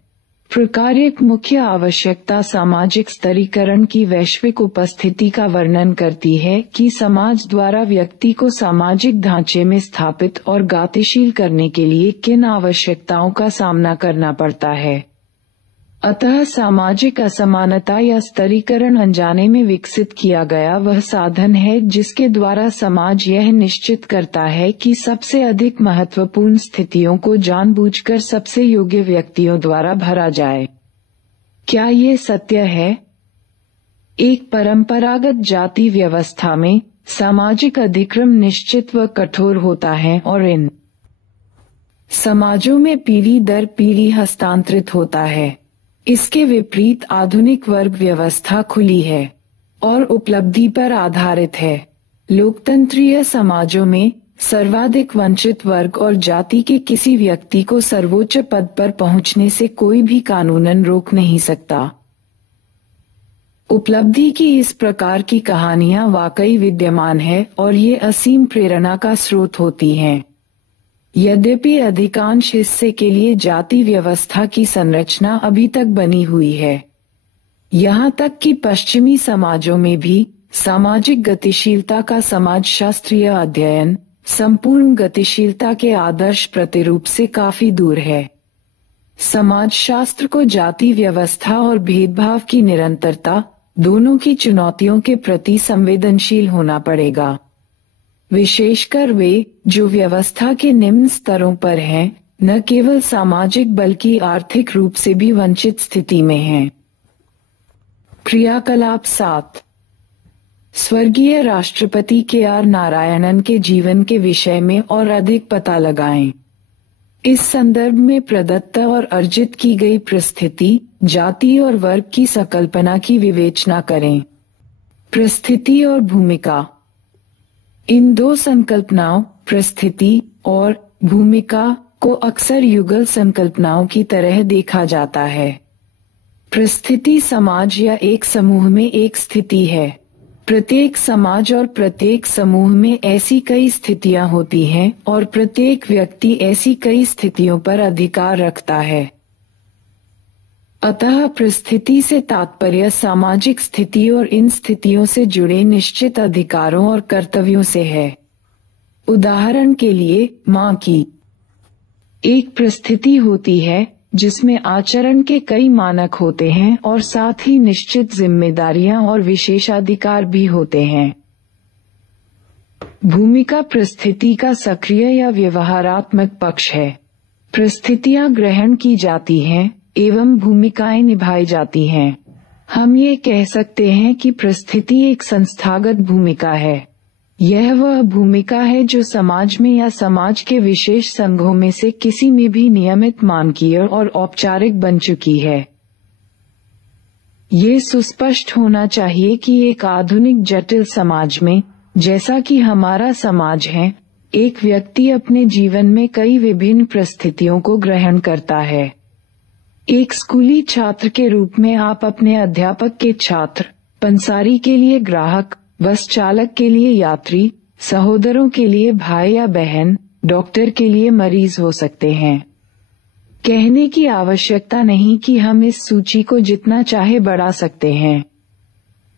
प्रकार्यक मुख्य आवश्यकता सामाजिक स्तरीकरण की वैश्विक उपस्थिति का वर्णन करती है कि समाज द्वारा व्यक्ति को सामाजिक ढांचे में स्थापित और गतिशील करने के लिए किन आवश्यकताओं का सामना करना पड़ता है। अतः सामाजिक असमानता या स्तरीकरण अनजाने में विकसित किया गया वह साधन है जिसके द्वारा समाज यह निश्चित करता है कि सबसे अधिक महत्वपूर्ण स्थितियों को जानबूझकर सबसे योग्य व्यक्तियों द्वारा भरा जाए। क्या ये सत्य है? एक परंपरागत जाति व्यवस्था में सामाजिक अधिक्रम निश्चित व कठोर होता है और इन समाजों में पीढ़ी दर पीढ़ी हस्तांतरित होता है। इसके विपरीत आधुनिक वर्ग व्यवस्था खुली है और उपलब्धि पर आधारित है। लोकतंत्रीय समाजों में सर्वाधिक वंचित वर्ग और जाति के किसी व्यक्ति को सर्वोच्च पद पर पहुंचने से कोई भी कानूनन रोक नहीं सकता। उपलब्धि की इस प्रकार की कहानियां वाकई विद्यमान है और ये असीम प्रेरणा का स्रोत होती हैं। यद्यपि अधिकांश हिस्से के लिए जाति व्यवस्था की संरचना अभी तक बनी हुई है। यहाँ तक कि पश्चिमी समाजों में भी सामाजिक गतिशीलता का समाजशास्त्रीय अध्ययन संपूर्ण गतिशीलता के आदर्श प्रतिरूप से काफी दूर है। समाजशास्त्र को जाति व्यवस्था और भेदभाव की निरंतरता दोनों की चुनौतियों के प्रति संवेदनशील होना पड़ेगा, विशेषकर वे जो व्यवस्था के निम्न स्तरों पर हैं, न केवल सामाजिक बल्कि आर्थिक रूप से भी वंचित स्थिति में हैं। क्रियाकलाप 7। स्वर्गीय राष्ट्रपति के.आर. नारायणन के जीवन के विषय में और अधिक पता लगाएं। इस संदर्भ में प्रदत्त और अर्जित की गई परिस्थिति, जाति और वर्ग की संकल्पना की विवेचना करें। परिस्थिति और भूमिका। इन दो संकल्पनाओं परिस्थिति और भूमिका को अक्सर युगल संकल्पनाओं की तरह देखा जाता है। परिस्थिति समाज या एक समूह में एक स्थिति है। प्रत्येक समाज और प्रत्येक समूह में ऐसी कई स्थितियां होती हैं और प्रत्येक व्यक्ति ऐसी कई स्थितियों पर अधिकार रखता है। अतः परिस्थिति से तात्पर्य सामाजिक स्थिति और इन स्थितियों से जुड़े निश्चित अधिकारों और कर्तव्यों से है। उदाहरण के लिए मां की एक परिस्थिति होती है जिसमें आचरण के कई मानक होते हैं और साथ ही निश्चित जिम्मेदारियां और विशेषाधिकार भी होते हैं। भूमिका परिस्थिति का सक्रिय या व्यवहारात्मक पक्ष है। परिस्थितियां ग्रहण की जाती हैं एवं भूमिकाएं निभाई जाती हैं। हम ये कह सकते हैं कि परिस्थिति एक संस्थागत भूमिका है। यह वह भूमिका है जो समाज में या समाज के विशेष संघों में से किसी में भी नियमित, मानकीय और औपचारिक बन चुकी है। ये सुस्पष्ट होना चाहिए कि एक आधुनिक जटिल समाज में, जैसा कि हमारा समाज है, एक व्यक्ति अपने जीवन में कई विभिन्न परिस्थितियों को ग्रहण करता है। एक स्कूली छात्र के रूप में आप अपने अध्यापक के छात्र, पंसारी के लिए ग्राहक, बस चालक के लिए यात्री, सहोदरों के लिए भाई या बहन, डॉक्टर के लिए मरीज हो सकते हैं। कहने की आवश्यकता नहीं कि हम इस सूची को जितना चाहे बढ़ा सकते हैं।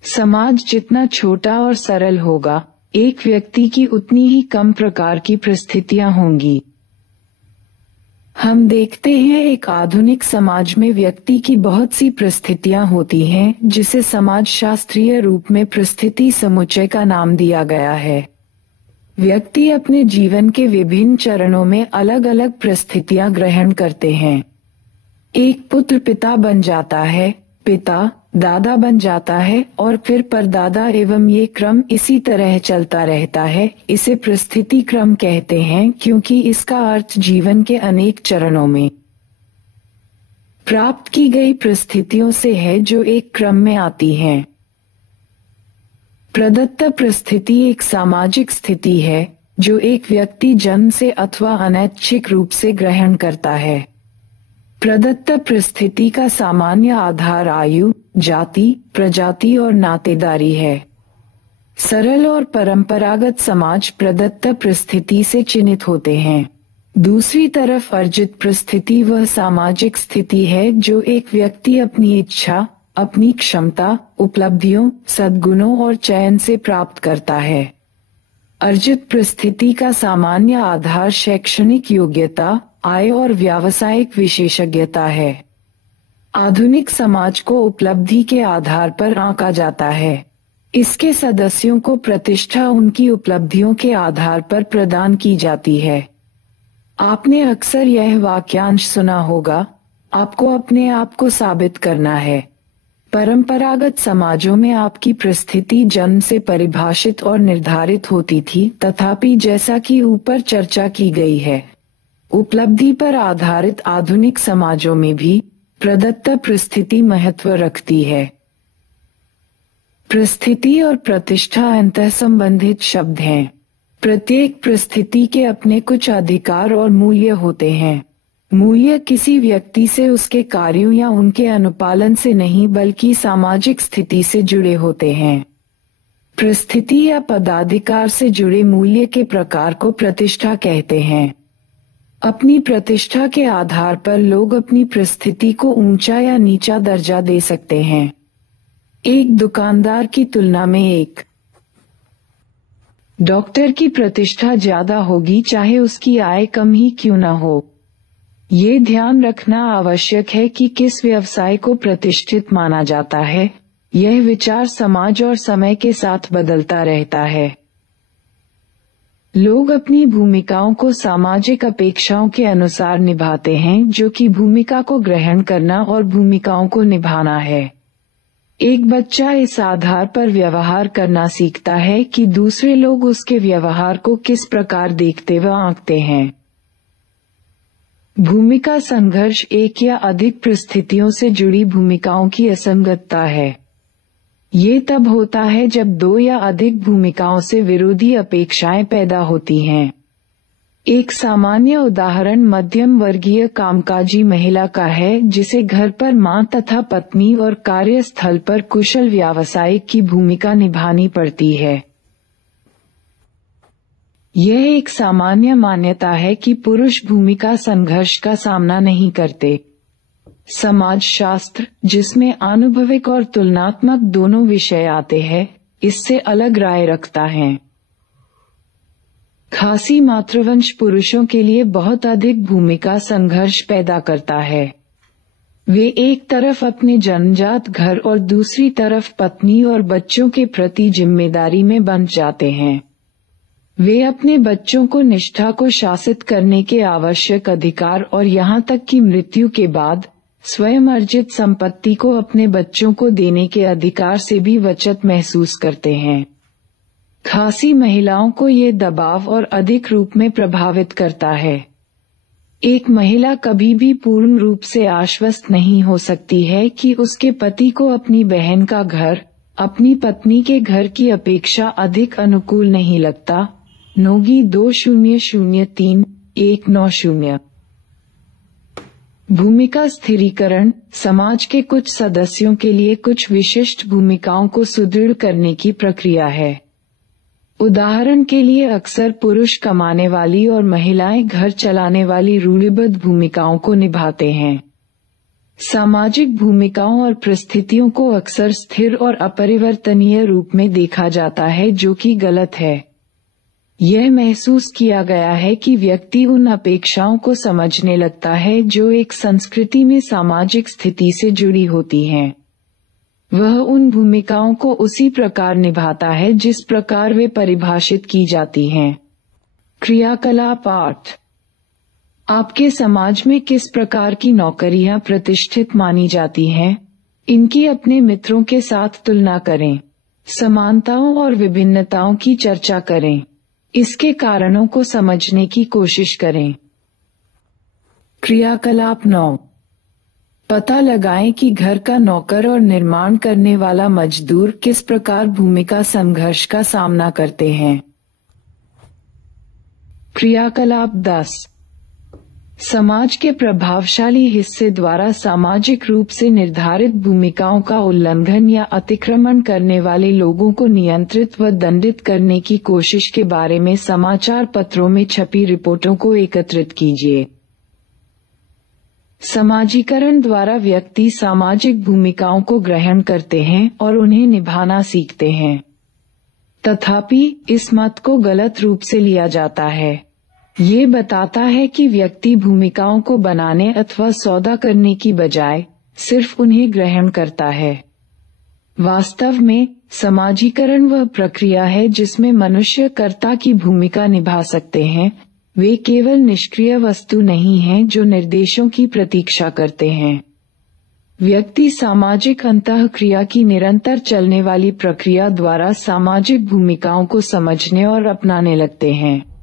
समाज जितना छोटा और सरल होगा, एक व्यक्ति की उतनी ही कम प्रकार की परिस्थितियां होंगी। हम देखते हैं एक आधुनिक समाज में व्यक्ति की बहुत सी परिस्थितियां होती हैं, जिसे समाजशास्त्रीय रूप में परिस्थिति समुच्चय का नाम दिया गया है। व्यक्ति अपने जीवन के विभिन्न चरणों में अलग अलग परिस्थितियां ग्रहण करते हैं। एक पुत्र पिता बन जाता है, पिता दादा बन जाता है और फिर परदादा, एवं ये क्रम इसी तरह चलता रहता है। इसे परिस्थिति क्रम कहते हैं क्योंकि इसका अर्थ जीवन के अनेक चरणों में प्राप्त की गई परिस्थितियों से है जो एक क्रम में आती हैं। प्रदत्त परिस्थिति एक सामाजिक स्थिति है जो एक व्यक्ति जन्म से अथवा अनैच्छिक रूप से ग्रहण करता है। प्रदत्त परिस्थिति का सामान्य आधार आयु, जाति, प्रजाति और नातेदारी है। सरल और परंपरागत समाज प्रदत्त परिस्थिति से चिन्हित होते हैं। दूसरी तरफ अर्जित परिस्थिति वह सामाजिक स्थिति है जो एक व्यक्ति अपनी इच्छा, अपनी क्षमता, उपलब्धियों, सद्गुणों और चयन से प्राप्त करता है। अर्जित परिस्थिति का सामान्य आधार शैक्षणिक योग्यता, आय और व्यावसायिक विशेषज्ञता है। आधुनिक समाज को उपलब्धि के आधार पर आंका जाता है। इसके सदस्यों को प्रतिष्ठा उनकी उपलब्धियों के आधार पर प्रदान की जाती है। आपने अक्सर यह वाक्यांश सुना होगा, आपको अपने आप को साबित करना है। परंपरागत समाजों में आपकी परिस्थिति जन्म से परिभाषित और निर्धारित होती थी, तथापि जैसा कि ऊपर चर्चा की गई है, उपलब्धि पर आधारित आधुनिक समाजों में भी प्रदत्त परिस्थिति महत्व रखती है। परिस्थिति और प्रतिष्ठा अंतःसंबंधित शब्द हैं। प्रत्येक परिस्थिति के अपने कुछ अधिकार और मूल्य होते हैं। मूल्य किसी व्यक्ति से उसके कार्यों या उनके अनुपालन से नहीं बल्कि सामाजिक स्थिति से जुड़े होते हैं। परिस्थिति या पदाधिकार से जुड़े मूल्य के प्रकार को प्रतिष्ठा कहते हैं। अपनी प्रतिष्ठा के आधार पर लोग अपनी परिस्थिति को ऊंचा या नीचा दर्जा दे सकते हैं। एक दुकानदार की तुलना में एक डॉक्टर की प्रतिष्ठा ज्यादा होगी, चाहे उसकी आय कम ही क्यों न हो। ये ध्यान रखना आवश्यक है कि किस व्यवसाय को प्रतिष्ठित माना जाता है। यह विचार समाज और समय के साथ बदलता रहता है। लोग अपनी भूमिकाओं को सामाजिक अपेक्षाओं के अनुसार निभाते हैं, जो कि भूमिका को ग्रहण करना और भूमिकाओं को निभाना है। एक बच्चा इस आधार पर व्यवहार करना सीखता है कि दूसरे लोग उसके व्यवहार को किस प्रकार देखते व आंकते हैं। भूमिका संघर्ष एक या अधिक परिस्थितियों से जुड़ी भूमिकाओं की असंगतता है। ये तब होता है जब दो या अधिक भूमिकाओं से विरोधी अपेक्षाएं पैदा होती हैं। एक सामान्य उदाहरण मध्यम वर्गीय कामकाजी महिला का है, जिसे घर पर मां तथा पत्नी और कार्यस्थल पर कुशल व्यावसायिक की भूमिका निभानी पड़ती है। यह एक सामान्य मान्यता है कि पुरुष भूमिका संघर्ष का सामना नहीं करते। समाजशास्त्र, जिसमें आनुभविक और तुलनात्मक दोनों विषय आते हैं, इससे अलग राय रखता है। खासी मातृवंश पुरुषों के लिए बहुत अधिक भूमिका संघर्ष पैदा करता है। वे एक तरफ अपने जन्मजात घर और दूसरी तरफ पत्नी और बच्चों के प्रति जिम्मेदारी में बंध जाते हैं। वे अपने बच्चों को निष्ठा को शासित करने के आवश्यक अधिकार और यहाँ तक कि मृत्यु के बाद स्वयं अर्जित संपत्ति को अपने बच्चों को देने के अधिकार से भी वचन महसूस करते हैं। खासी महिलाओं को ये दबाव और अधिक रूप में प्रभावित करता है। एक महिला कभी भी पूर्ण रूप से आश्वस्त नहीं हो सकती है कि उसके पति को अपनी बहन का घर अपनी पत्नी के घर की अपेक्षा अधिक अनुकूल नहीं लगता। नोगी 2003-190। भूमिका स्थिरीकरण समाज के कुछ सदस्यों के लिए कुछ विशिष्ट भूमिकाओं को सुदृढ़ करने की प्रक्रिया है। उदाहरण के लिए अक्सर पुरुष कमाने वाली और महिलाएं घर चलाने वाली रूढ़िबद्ध भूमिकाओं को निभाते हैं। सामाजिक भूमिकाओं और परिस्थितियों को अक्सर स्थिर और अपरिवर्तनीय रूप में देखा जाता है, जो कि गलत है। यह महसूस किया गया है कि व्यक्ति उन अपेक्षाओं को समझने लगता है जो एक संस्कृति में सामाजिक स्थिति से जुड़ी होती हैं। वह उन भूमिकाओं को उसी प्रकार निभाता है जिस प्रकार वे परिभाषित की जाती हैं। क्रियाकलाप 8। आपके समाज में किस प्रकार की नौकरियां प्रतिष्ठित मानी जाती हैं? इनकी अपने मित्रों के साथ तुलना करें। समानताओं और विभिन्नताओं की चर्चा करें। इसके कारणों को समझने की कोशिश करें। क्रियाकलाप 9। पता लगाएं कि घर का नौकर और निर्माण करने वाला मजदूर किस प्रकार भूमिका संघर्ष का सामना करते हैं। क्रियाकलाप 10। समाज के प्रभावशाली हिस्से द्वारा सामाजिक रूप से निर्धारित भूमिकाओं का उल्लंघन या अतिक्रमण करने वाले लोगों को नियंत्रित व दंडित करने की कोशिश के बारे में समाचार पत्रों में छपी रिपोर्टों को एकत्रित कीजिए। समाजीकरण द्वारा व्यक्ति सामाजिक भूमिकाओं को ग्रहण करते हैं और उन्हें निभाना सीखते हैं। तथापि इस मत को गलत रूप से लिया जाता है। ये बताता है कि व्यक्ति भूमिकाओं को बनाने अथवा सौदा करने की बजाय सिर्फ उन्हें ग्रहण करता है। वास्तव में समाजीकरण वह प्रक्रिया है जिसमें मनुष्य कर्ता की भूमिका निभा सकते हैं। वे केवल निष्क्रिय वस्तु नहीं हैं जो निर्देशों की प्रतीक्षा करते हैं। व्यक्ति सामाजिक अंतःक्रिया की निरंतर चलने वाली प्रक्रिया द्वारा सामाजिक भूमिकाओं को समझने और अपनाने लगते हैं।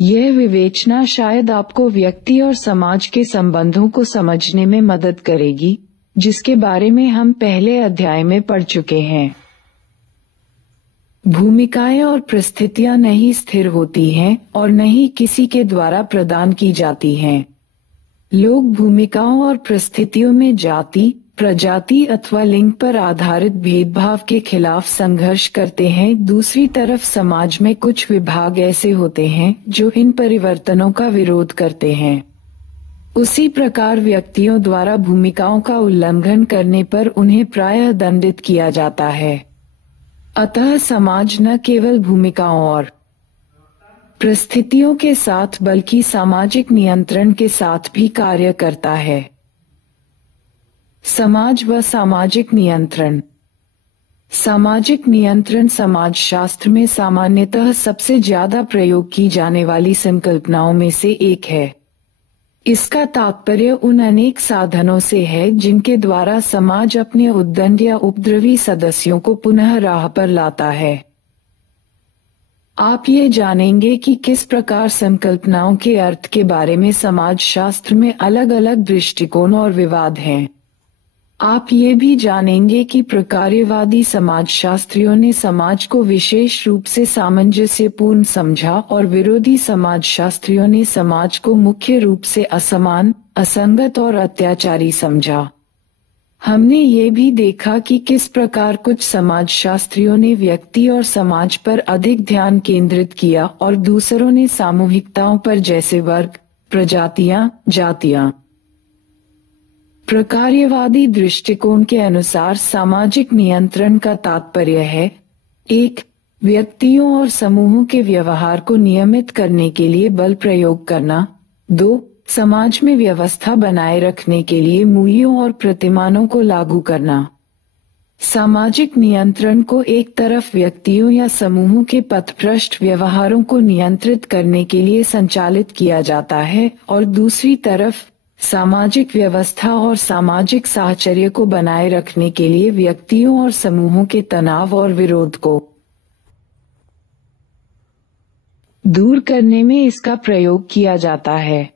यह विवेचना शायद आपको व्यक्ति और समाज के संबंधों को समझने में मदद करेगी, जिसके बारे में हम पहले अध्याय में पढ़ चुके हैं। भूमिकाएं और परिस्थितियां नहीं स्थिर होती हैं और न ही किसी के द्वारा प्रदान की जाती हैं। लोग भूमिकाओं और परिस्थितियों में जाति, प्रजाति अथवा लिंग पर आधारित भेदभाव के खिलाफ संघर्ष करते हैं। दूसरी तरफ समाज में कुछ विभाग ऐसे होते हैं जो इन परिवर्तनों का विरोध करते हैं। उसी प्रकार व्यक्तियों द्वारा भूमिकाओं का उल्लंघन करने पर उन्हें प्रायः दंडित किया जाता है। अतः समाज न केवल भूमिकाओं और परिस्थितियों के साथ बल्कि सामाजिक नियंत्रण के साथ भी कार्य करता है। समाज व सामाजिक नियंत्रण। सामाजिक नियंत्रण समाजशास्त्र में सामान्यतः सबसे ज्यादा प्रयोग की जाने वाली संकल्पनाओं में से एक है। इसका तात्पर्य उन अनेक साधनों से है जिनके द्वारा समाज अपने उद्दंड या उपद्रवी सदस्यों को पुनः राह पर लाता है। आप ये जानेंगे कि किस प्रकार संकल्पनाओं के अर्थ के बारे में समाजशास्त्र में अलग अलग दृष्टिकोण और विवाद हैं। आप ये भी जानेंगे कि प्रकार्यवादी समाजशास्त्रियों ने समाज को विशेष रूप से सामंजस्यपूर्ण समझा और विरोधी समाजशास्त्रियों ने समाज को मुख्य रूप से असमान, असंगत और अत्याचारी समझा। हमने ये भी देखा कि किस प्रकार कुछ समाजशास्त्रियों ने व्यक्ति और समाज पर अधिक ध्यान केंद्रित किया और दूसरों ने सामूहिकताओं पर जैसे वर्ग, प्रजातियां, जातियां। प्रकार्यवादी दृष्टिकोण के अनुसार सामाजिक नियंत्रण का तात्पर्य है: 1. व्यक्तियों और समूहों के व्यवहार को नियमित करने के लिए बल प्रयोग करना। 2. समाज में व्यवस्था बनाए रखने के लिए मूल्यों और प्रतिमानों को लागू करना। सामाजिक नियंत्रण को एक तरफ व्यक्तियों या समूहों के पथभ्रष्ट व्यवहारों को नियंत्रित करने के लिए संचालित किया जाता है और दूसरी तरफ सामाजिक व्यवस्था और सामाजिक साहचर्य को बनाए रखने के लिए व्यक्तियों और समूहों के तनाव और विरोध को दूर करने में इसका प्रयोग किया जाता है।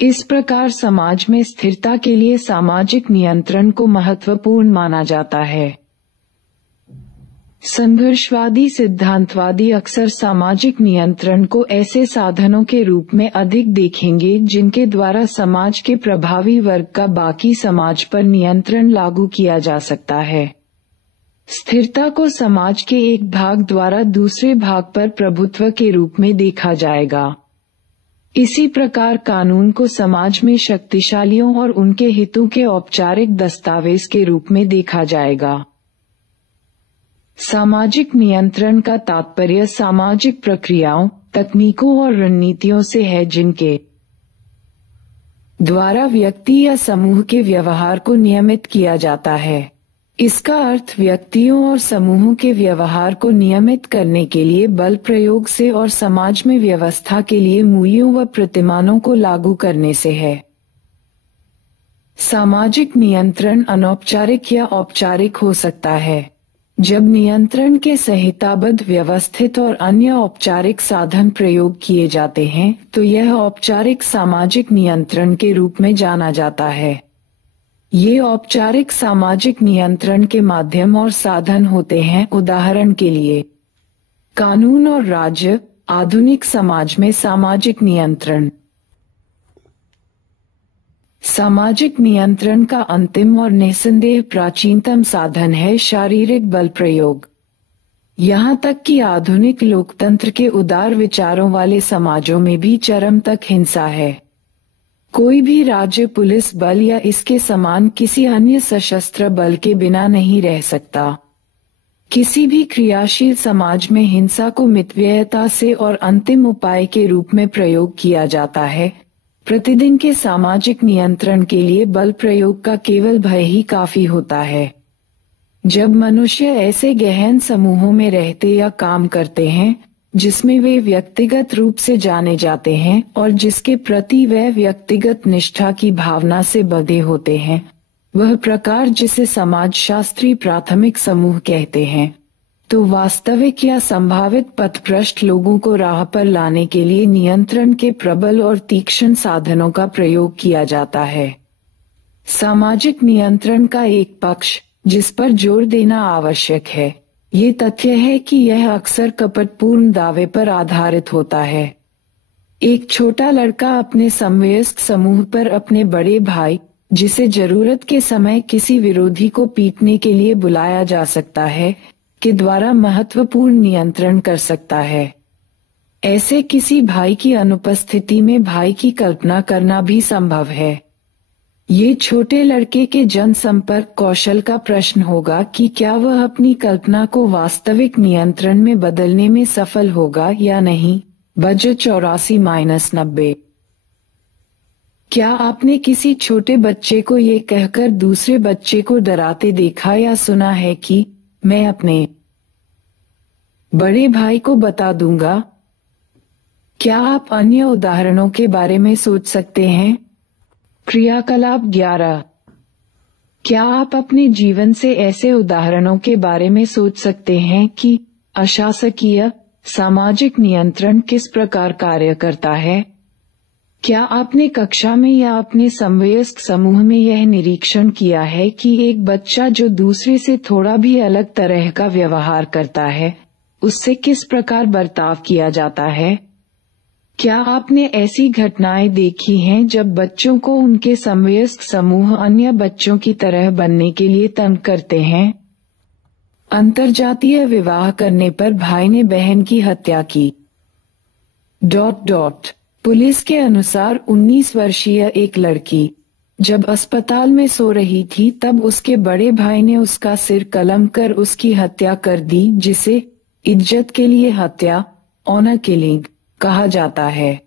इस प्रकार समाज में स्थिरता के लिए सामाजिक नियंत्रण को महत्वपूर्ण माना जाता है। संघर्षवादी सिद्धांतवादी अक्सर सामाजिक नियंत्रण को ऐसे साधनों के रूप में अधिक देखेंगे जिनके द्वारा समाज के प्रभावी वर्ग का बाकी समाज पर नियंत्रण लागू किया जा सकता है। स्थिरता को समाज के एक भाग द्वारा दूसरे भाग पर प्रभुत्व के रूप में देखा जाएगा। इसी प्रकार कानून को समाज में शक्तिशालियों और उनके हितों के औपचारिक दस्तावेज के रूप में देखा जाएगा। सामाजिक नियंत्रण का तात्पर्य सामाजिक प्रक्रियाओं, तकनीकों और रणनीतियों से है जिनके द्वारा व्यक्ति या समूह के व्यवहार को नियमित किया जाता है। इसका अर्थ व्यक्तियों और समूहों के व्यवहार को नियमित करने के लिए बल प्रयोग से और समाज में व्यवस्था के लिए मूल्यों व प्रतिमानों को लागू करने से है। सामाजिक नियंत्रण अनौपचारिक या औपचारिक हो सकता है। जब नियंत्रण के संहिताबद्ध व्यवस्थित और अन्य औपचारिक साधन प्रयोग किए जाते हैं तो यह औपचारिक सामाजिक नियंत्रण के रूप में जाना जाता है। ये औपचारिक सामाजिक नियंत्रण के माध्यम और साधन होते हैं। उदाहरण के लिए कानून और राज्य, आधुनिक समाज में सामाजिक नियंत्रण। सामाजिक नियंत्रण का अंतिम और निस्संदेह प्राचीनतम साधन है शारीरिक बल प्रयोग। यहाँ तक कि आधुनिक लोकतंत्र के उदार विचारों वाले समाजों में भी चरम तक हिंसा है। कोई भी राज्य पुलिस बल या इसके समान किसी अन्य सशस्त्र बल के बिना नहीं रह सकता। किसी भी क्रियाशील समाज में हिंसा को मितव्ययता से और अंतिम उपाय के रूप में प्रयोग किया जाता है। प्रतिदिन के सामाजिक नियंत्रण के लिए बल प्रयोग का केवल भय ही काफी होता है। जब मनुष्य ऐसे गहन समूहों में रहते या काम करते हैं जिसमें वे व्यक्तिगत रूप से जाने जाते हैं और जिसके प्रति वे व्यक्तिगत निष्ठा की भावना से बंधे होते हैं, वह प्रकार जिसे समाजशास्त्री प्राथमिक समूह कहते हैं, तो वास्तविक या संभावित पथभ्रष्ट लोगों को राह पर लाने के लिए नियंत्रण के प्रबल और तीक्ष्ण साधनों का प्रयोग किया जाता है। सामाजिक नियंत्रण का एक पक्ष जिस पर जोर देना आवश्यक है, ये तथ्य है कि यह अक्सर कपटपूर्ण दावे पर आधारित होता है। एक छोटा लड़का अपने समवयस्क समूह पर अपने बड़े भाई, जिसे जरूरत के समय किसी विरोधी को पीटने के लिए बुलाया जा सकता है, के द्वारा महत्वपूर्ण नियंत्रण कर सकता है। ऐसे किसी भाई की अनुपस्थिति में भाई की कल्पना करना भी संभव है। ये छोटे लड़के के जनसंपर्क कौशल का प्रश्न होगा कि क्या वह अपनी कल्पना को वास्तविक नियंत्रण में बदलने में सफल होगा या नहीं। बजट 84-90। क्या आपने किसी छोटे बच्चे को ये कहकर दूसरे बच्चे को डराते देखा या सुना है कि मैं अपने बड़े भाई को बता दूंगा? क्या आप अन्य उदाहरणों के बारे में सोच सकते हैं? क्रियाकलाप 11। क्या आप अपने जीवन से ऐसे उदाहरणों के बारे में सोच सकते हैं कि अशासकीय सामाजिक नियंत्रण किस प्रकार कार्य करता है? क्या आपने कक्षा में या अपने समवयस्क समूह में यह निरीक्षण किया है कि एक बच्चा जो दूसरे से थोड़ा भी अलग तरह का व्यवहार करता है, उससे किस प्रकार बर्ताव किया जाता है? क्या आपने ऐसी घटनाएं देखी हैं जब बच्चों को उनके समवयस्क समूह अन्य बच्चों की तरह बनने के लिए तंग करते हैं? अंतरजातीय विवाह करने पर भाई ने बहन की हत्या की। पुलिस के अनुसार 19 वर्षीय एक लड़की जब अस्पताल में सो रही थी तब उसके बड़े भाई ने उसका सिर कलम कर उसकी हत्या कर दी, जिसे इज्जत के लिए हत्या, ऑनर किलिंग, कहा जाता है।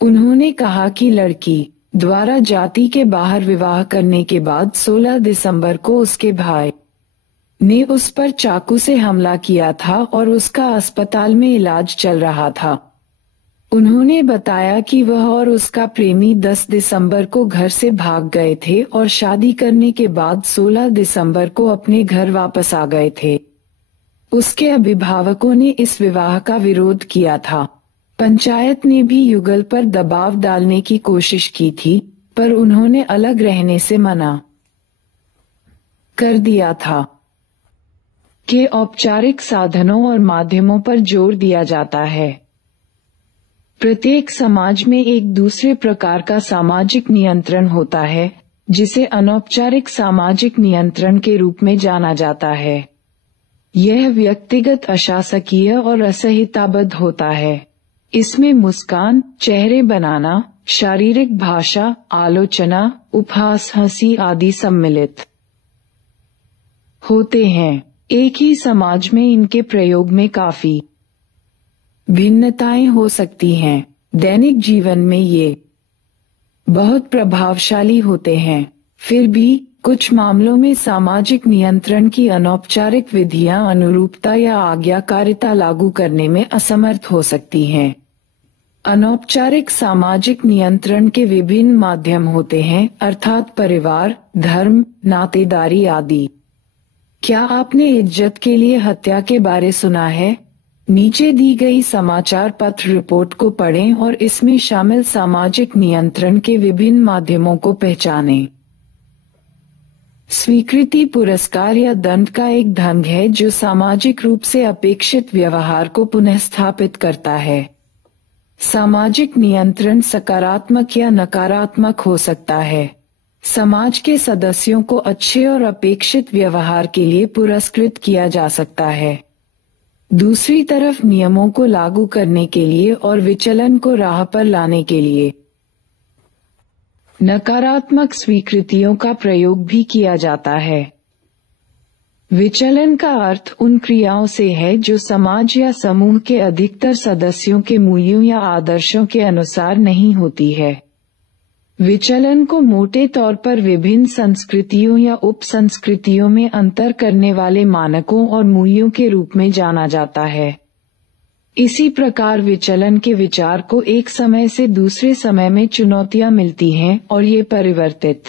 उन्होंने कहा कि लड़की द्वारा जाति के बाहर विवाह करने के बाद 16 दिसंबर को उसके भाई ने उस पर चाकू से हमला किया था और उसका अस्पताल में इलाज चल रहा था। उन्होंने बताया कि वह और उसका प्रेमी 10 दिसंबर को घर से भाग गए थे और शादी करने के बाद 16 दिसंबर को अपने घर वापस आ गए थे। उसके अभिभावकों ने इस विवाह का विरोध किया था। पंचायत ने भी युगल पर दबाव डालने की कोशिश की थी, पर उन्होंने अलग रहने से मना कर दिया था। के औपचारिक साधनों और माध्यमों पर जोर दिया जाता है। प्रत्येक समाज में एक दूसरे प्रकार का सामाजिक नियंत्रण होता है, जिसे अनौपचारिक सामाजिक नियंत्रण के रूप में जाना जाता है। यह व्यक्तिगत, अशासकीय और असंहिताबद्ध होता है। इसमें मुस्कान, चेहरे बनाना, शारीरिक भाषा, आलोचना, उपहास, हंसी आदि सम्मिलित होते हैं। एक ही समाज में इनके प्रयोग में काफी भिन्नताएं हो सकती हैं। दैनिक जीवन में ये बहुत प्रभावशाली होते हैं। फिर भी कुछ मामलों में सामाजिक नियंत्रण की अनौपचारिक विधियां अनुरूपता या आज्ञाकारिता लागू करने में असमर्थ हो सकती हैं। अनौपचारिक सामाजिक नियंत्रण के विभिन्न माध्यम होते हैं, अर्थात परिवार, धर्म, नातेदारी आदि। क्या आपने इज्जत के लिए हत्या के बारे सुना है? नीचे दी गई समाचार पत्र रिपोर्ट को पढ़ें और इसमें शामिल सामाजिक नियंत्रण के विभिन्न माध्यमों को पहचानें। स्वीकृति पुरस्कार या दंड का एक ढंग है जो सामाजिक रूप से अपेक्षित व्यवहार को पुनःस्थापित करता है। सामाजिक नियंत्रण सकारात्मक या नकारात्मक हो सकता है। समाज के सदस्यों को अच्छे और अपेक्षित व्यवहार के लिए पुरस्कृत किया जा सकता है। दूसरी तरफ नियमों को लागू करने के लिए और विचलन को राह पर लाने के लिए नकारात्मक स्वीकृतियों का प्रयोग भी किया जाता है। विचलन का अर्थ उन क्रियाओं से है जो समाज या समूह के अधिकतर सदस्यों के मूल्यों या आदर्शों के अनुसार नहीं होती है। विचलन को मोटे तौर पर विभिन्न संस्कृतियों या उपसंस्कृतियों में अंतर करने वाले मानकों और मूल्यों के रूप में जाना जाता है। इसी प्रकार विचलन के विचार को एक समय से दूसरे समय में चुनौतियां मिलती हैं और ये परिवर्तित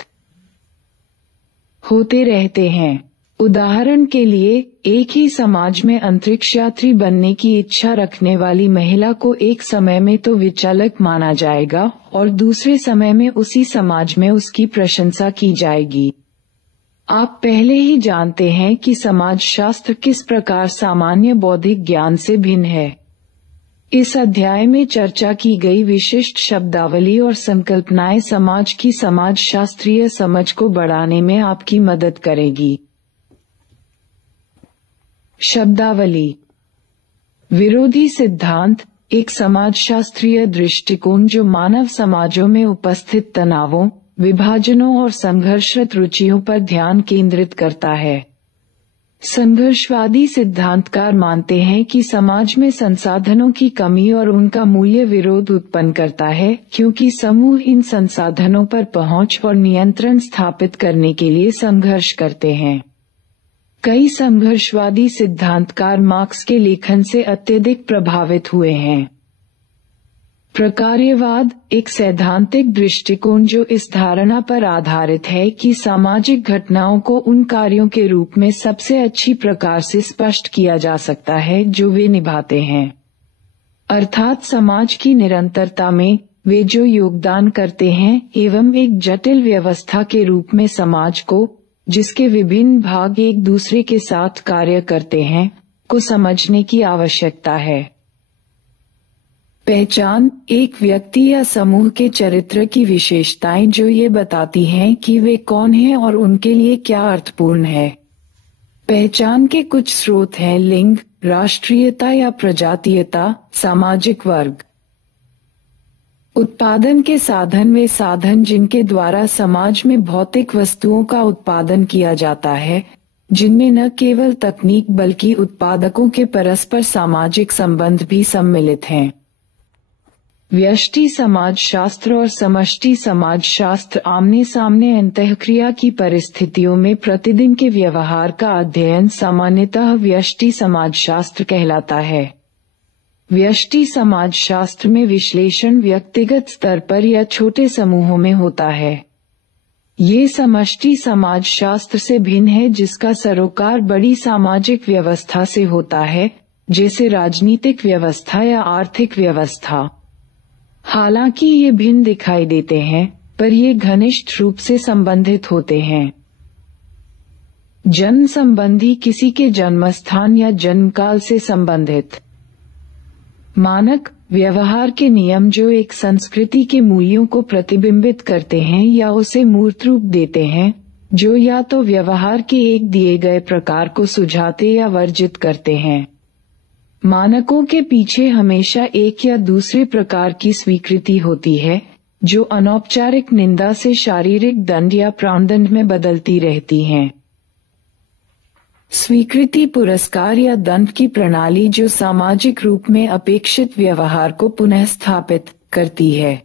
होते रहते हैं। उदाहरण के लिए, एक ही समाज में अंतरिक्ष यात्री बनने की इच्छा रखने वाली महिला को एक समय में तो विचालक माना जाएगा और दूसरे समय में उसी समाज में उसकी प्रशंसा की जाएगी। आप पहले ही जानते हैं कि समाजशास्त्र किस प्रकार सामान्य बौद्धिक ज्ञान से भिन्न है। इस अध्याय में चर्चा की गई विशिष्ट शब्दावली और संकल्पनाएं समाज की समाजशास्त्रीय समझ को बढ़ाने में आपकी मदद करेगी। शब्दावली। विरोधी सिद्धांत एक समाजशास्त्रीय दृष्टिकोण जो मानव समाजों में उपस्थित तनावों, विभाजनों और संघर्षरत रुचियों पर ध्यान केंद्रित करता है। संघर्षवादी सिद्धांतकार मानते हैं कि समाज में संसाधनों की कमी और उनका मूल्य विरोध उत्पन्न करता है, क्योंकि समूह इन संसाधनों पर पहुंच और नियंत्रण स्थापित करने के लिए संघर्ष करते हैं। कई संघर्षवादी सिद्धांतकार मार्क्स के लेखन से अत्यधिक प्रभावित हुए हैं। प्रकार्यवाद एक सैद्धांतिक दृष्टिकोण जो इस धारणा पर आधारित है कि सामाजिक घटनाओं को उन कार्यों के रूप में सबसे अच्छी प्रकार से स्पष्ट किया जा सकता है जो वे निभाते हैं, अर्थात समाज की निरंतरता में वे जो योगदान करते हैं एवं एक जटिल व्यवस्था के रूप में समाज को, जिसके विभिन्न भाग एक दूसरे के साथ कार्य करते हैं, को समझने की आवश्यकता है। पहचान एक व्यक्ति या समूह के चरित्र की विशेषताएं जो ये बताती हैं कि वे कौन हैं और उनके लिए क्या अर्थपूर्ण है। पहचान के कुछ स्रोत हैं लिंग, राष्ट्रीयता या प्रजातीयता, सामाजिक वर्ग। उत्पादन के साधन वे साधन जिनके द्वारा समाज में भौतिक वस्तुओं का उत्पादन किया जाता है, जिनमें न केवल तकनीक बल्कि उत्पादकों के परस्पर सामाजिक संबंध भी सम्मिलित हैं। व्यष्टि समाजशास्त्र और समष्टि समाजशास्त्र आमने सामने अंतःक्रिया की परिस्थितियों में प्रतिदिन के व्यवहार का अध्ययन सामान्यतः व्यष्टि समाजशास्त्र कहलाता है। व्यष्टि समाजशास्त्र में विश्लेषण व्यक्तिगत स्तर पर या छोटे समूहों में होता है। ये समष्टि समाजशास्त्र से भिन्न है, जिसका सरोकार बड़ी सामाजिक व्यवस्था से होता है, जैसे राजनीतिक व्यवस्था या आर्थिक व्यवस्था। हालांकि ये भिन्न दिखाई देते हैं, पर ये घनिष्ठ रूप से संबंधित होते हैं। जन्म संबंधी किसी के जन्मस्थान या जन्मकाल से संबंधित मानक व्यवहार के नियम जो एक संस्कृति के मूल्यों को प्रतिबिंबित करते हैं या उसे मूर्त रूप देते हैं, जो या तो व्यवहार के एक दिए गए प्रकार को सुझाते या वर्जित करते हैं। मानकों के पीछे हमेशा एक या दूसरे प्रकार की स्वीकृति होती है, जो अनौपचारिक निंदा से शारीरिक दंड या प्राणदंड में बदलती रहती हैं। स्वीकृति पुरस्कार या दंड की प्रणाली जो सामाजिक रूप में अपेक्षित व्यवहार को पुनः स्थापित करती है।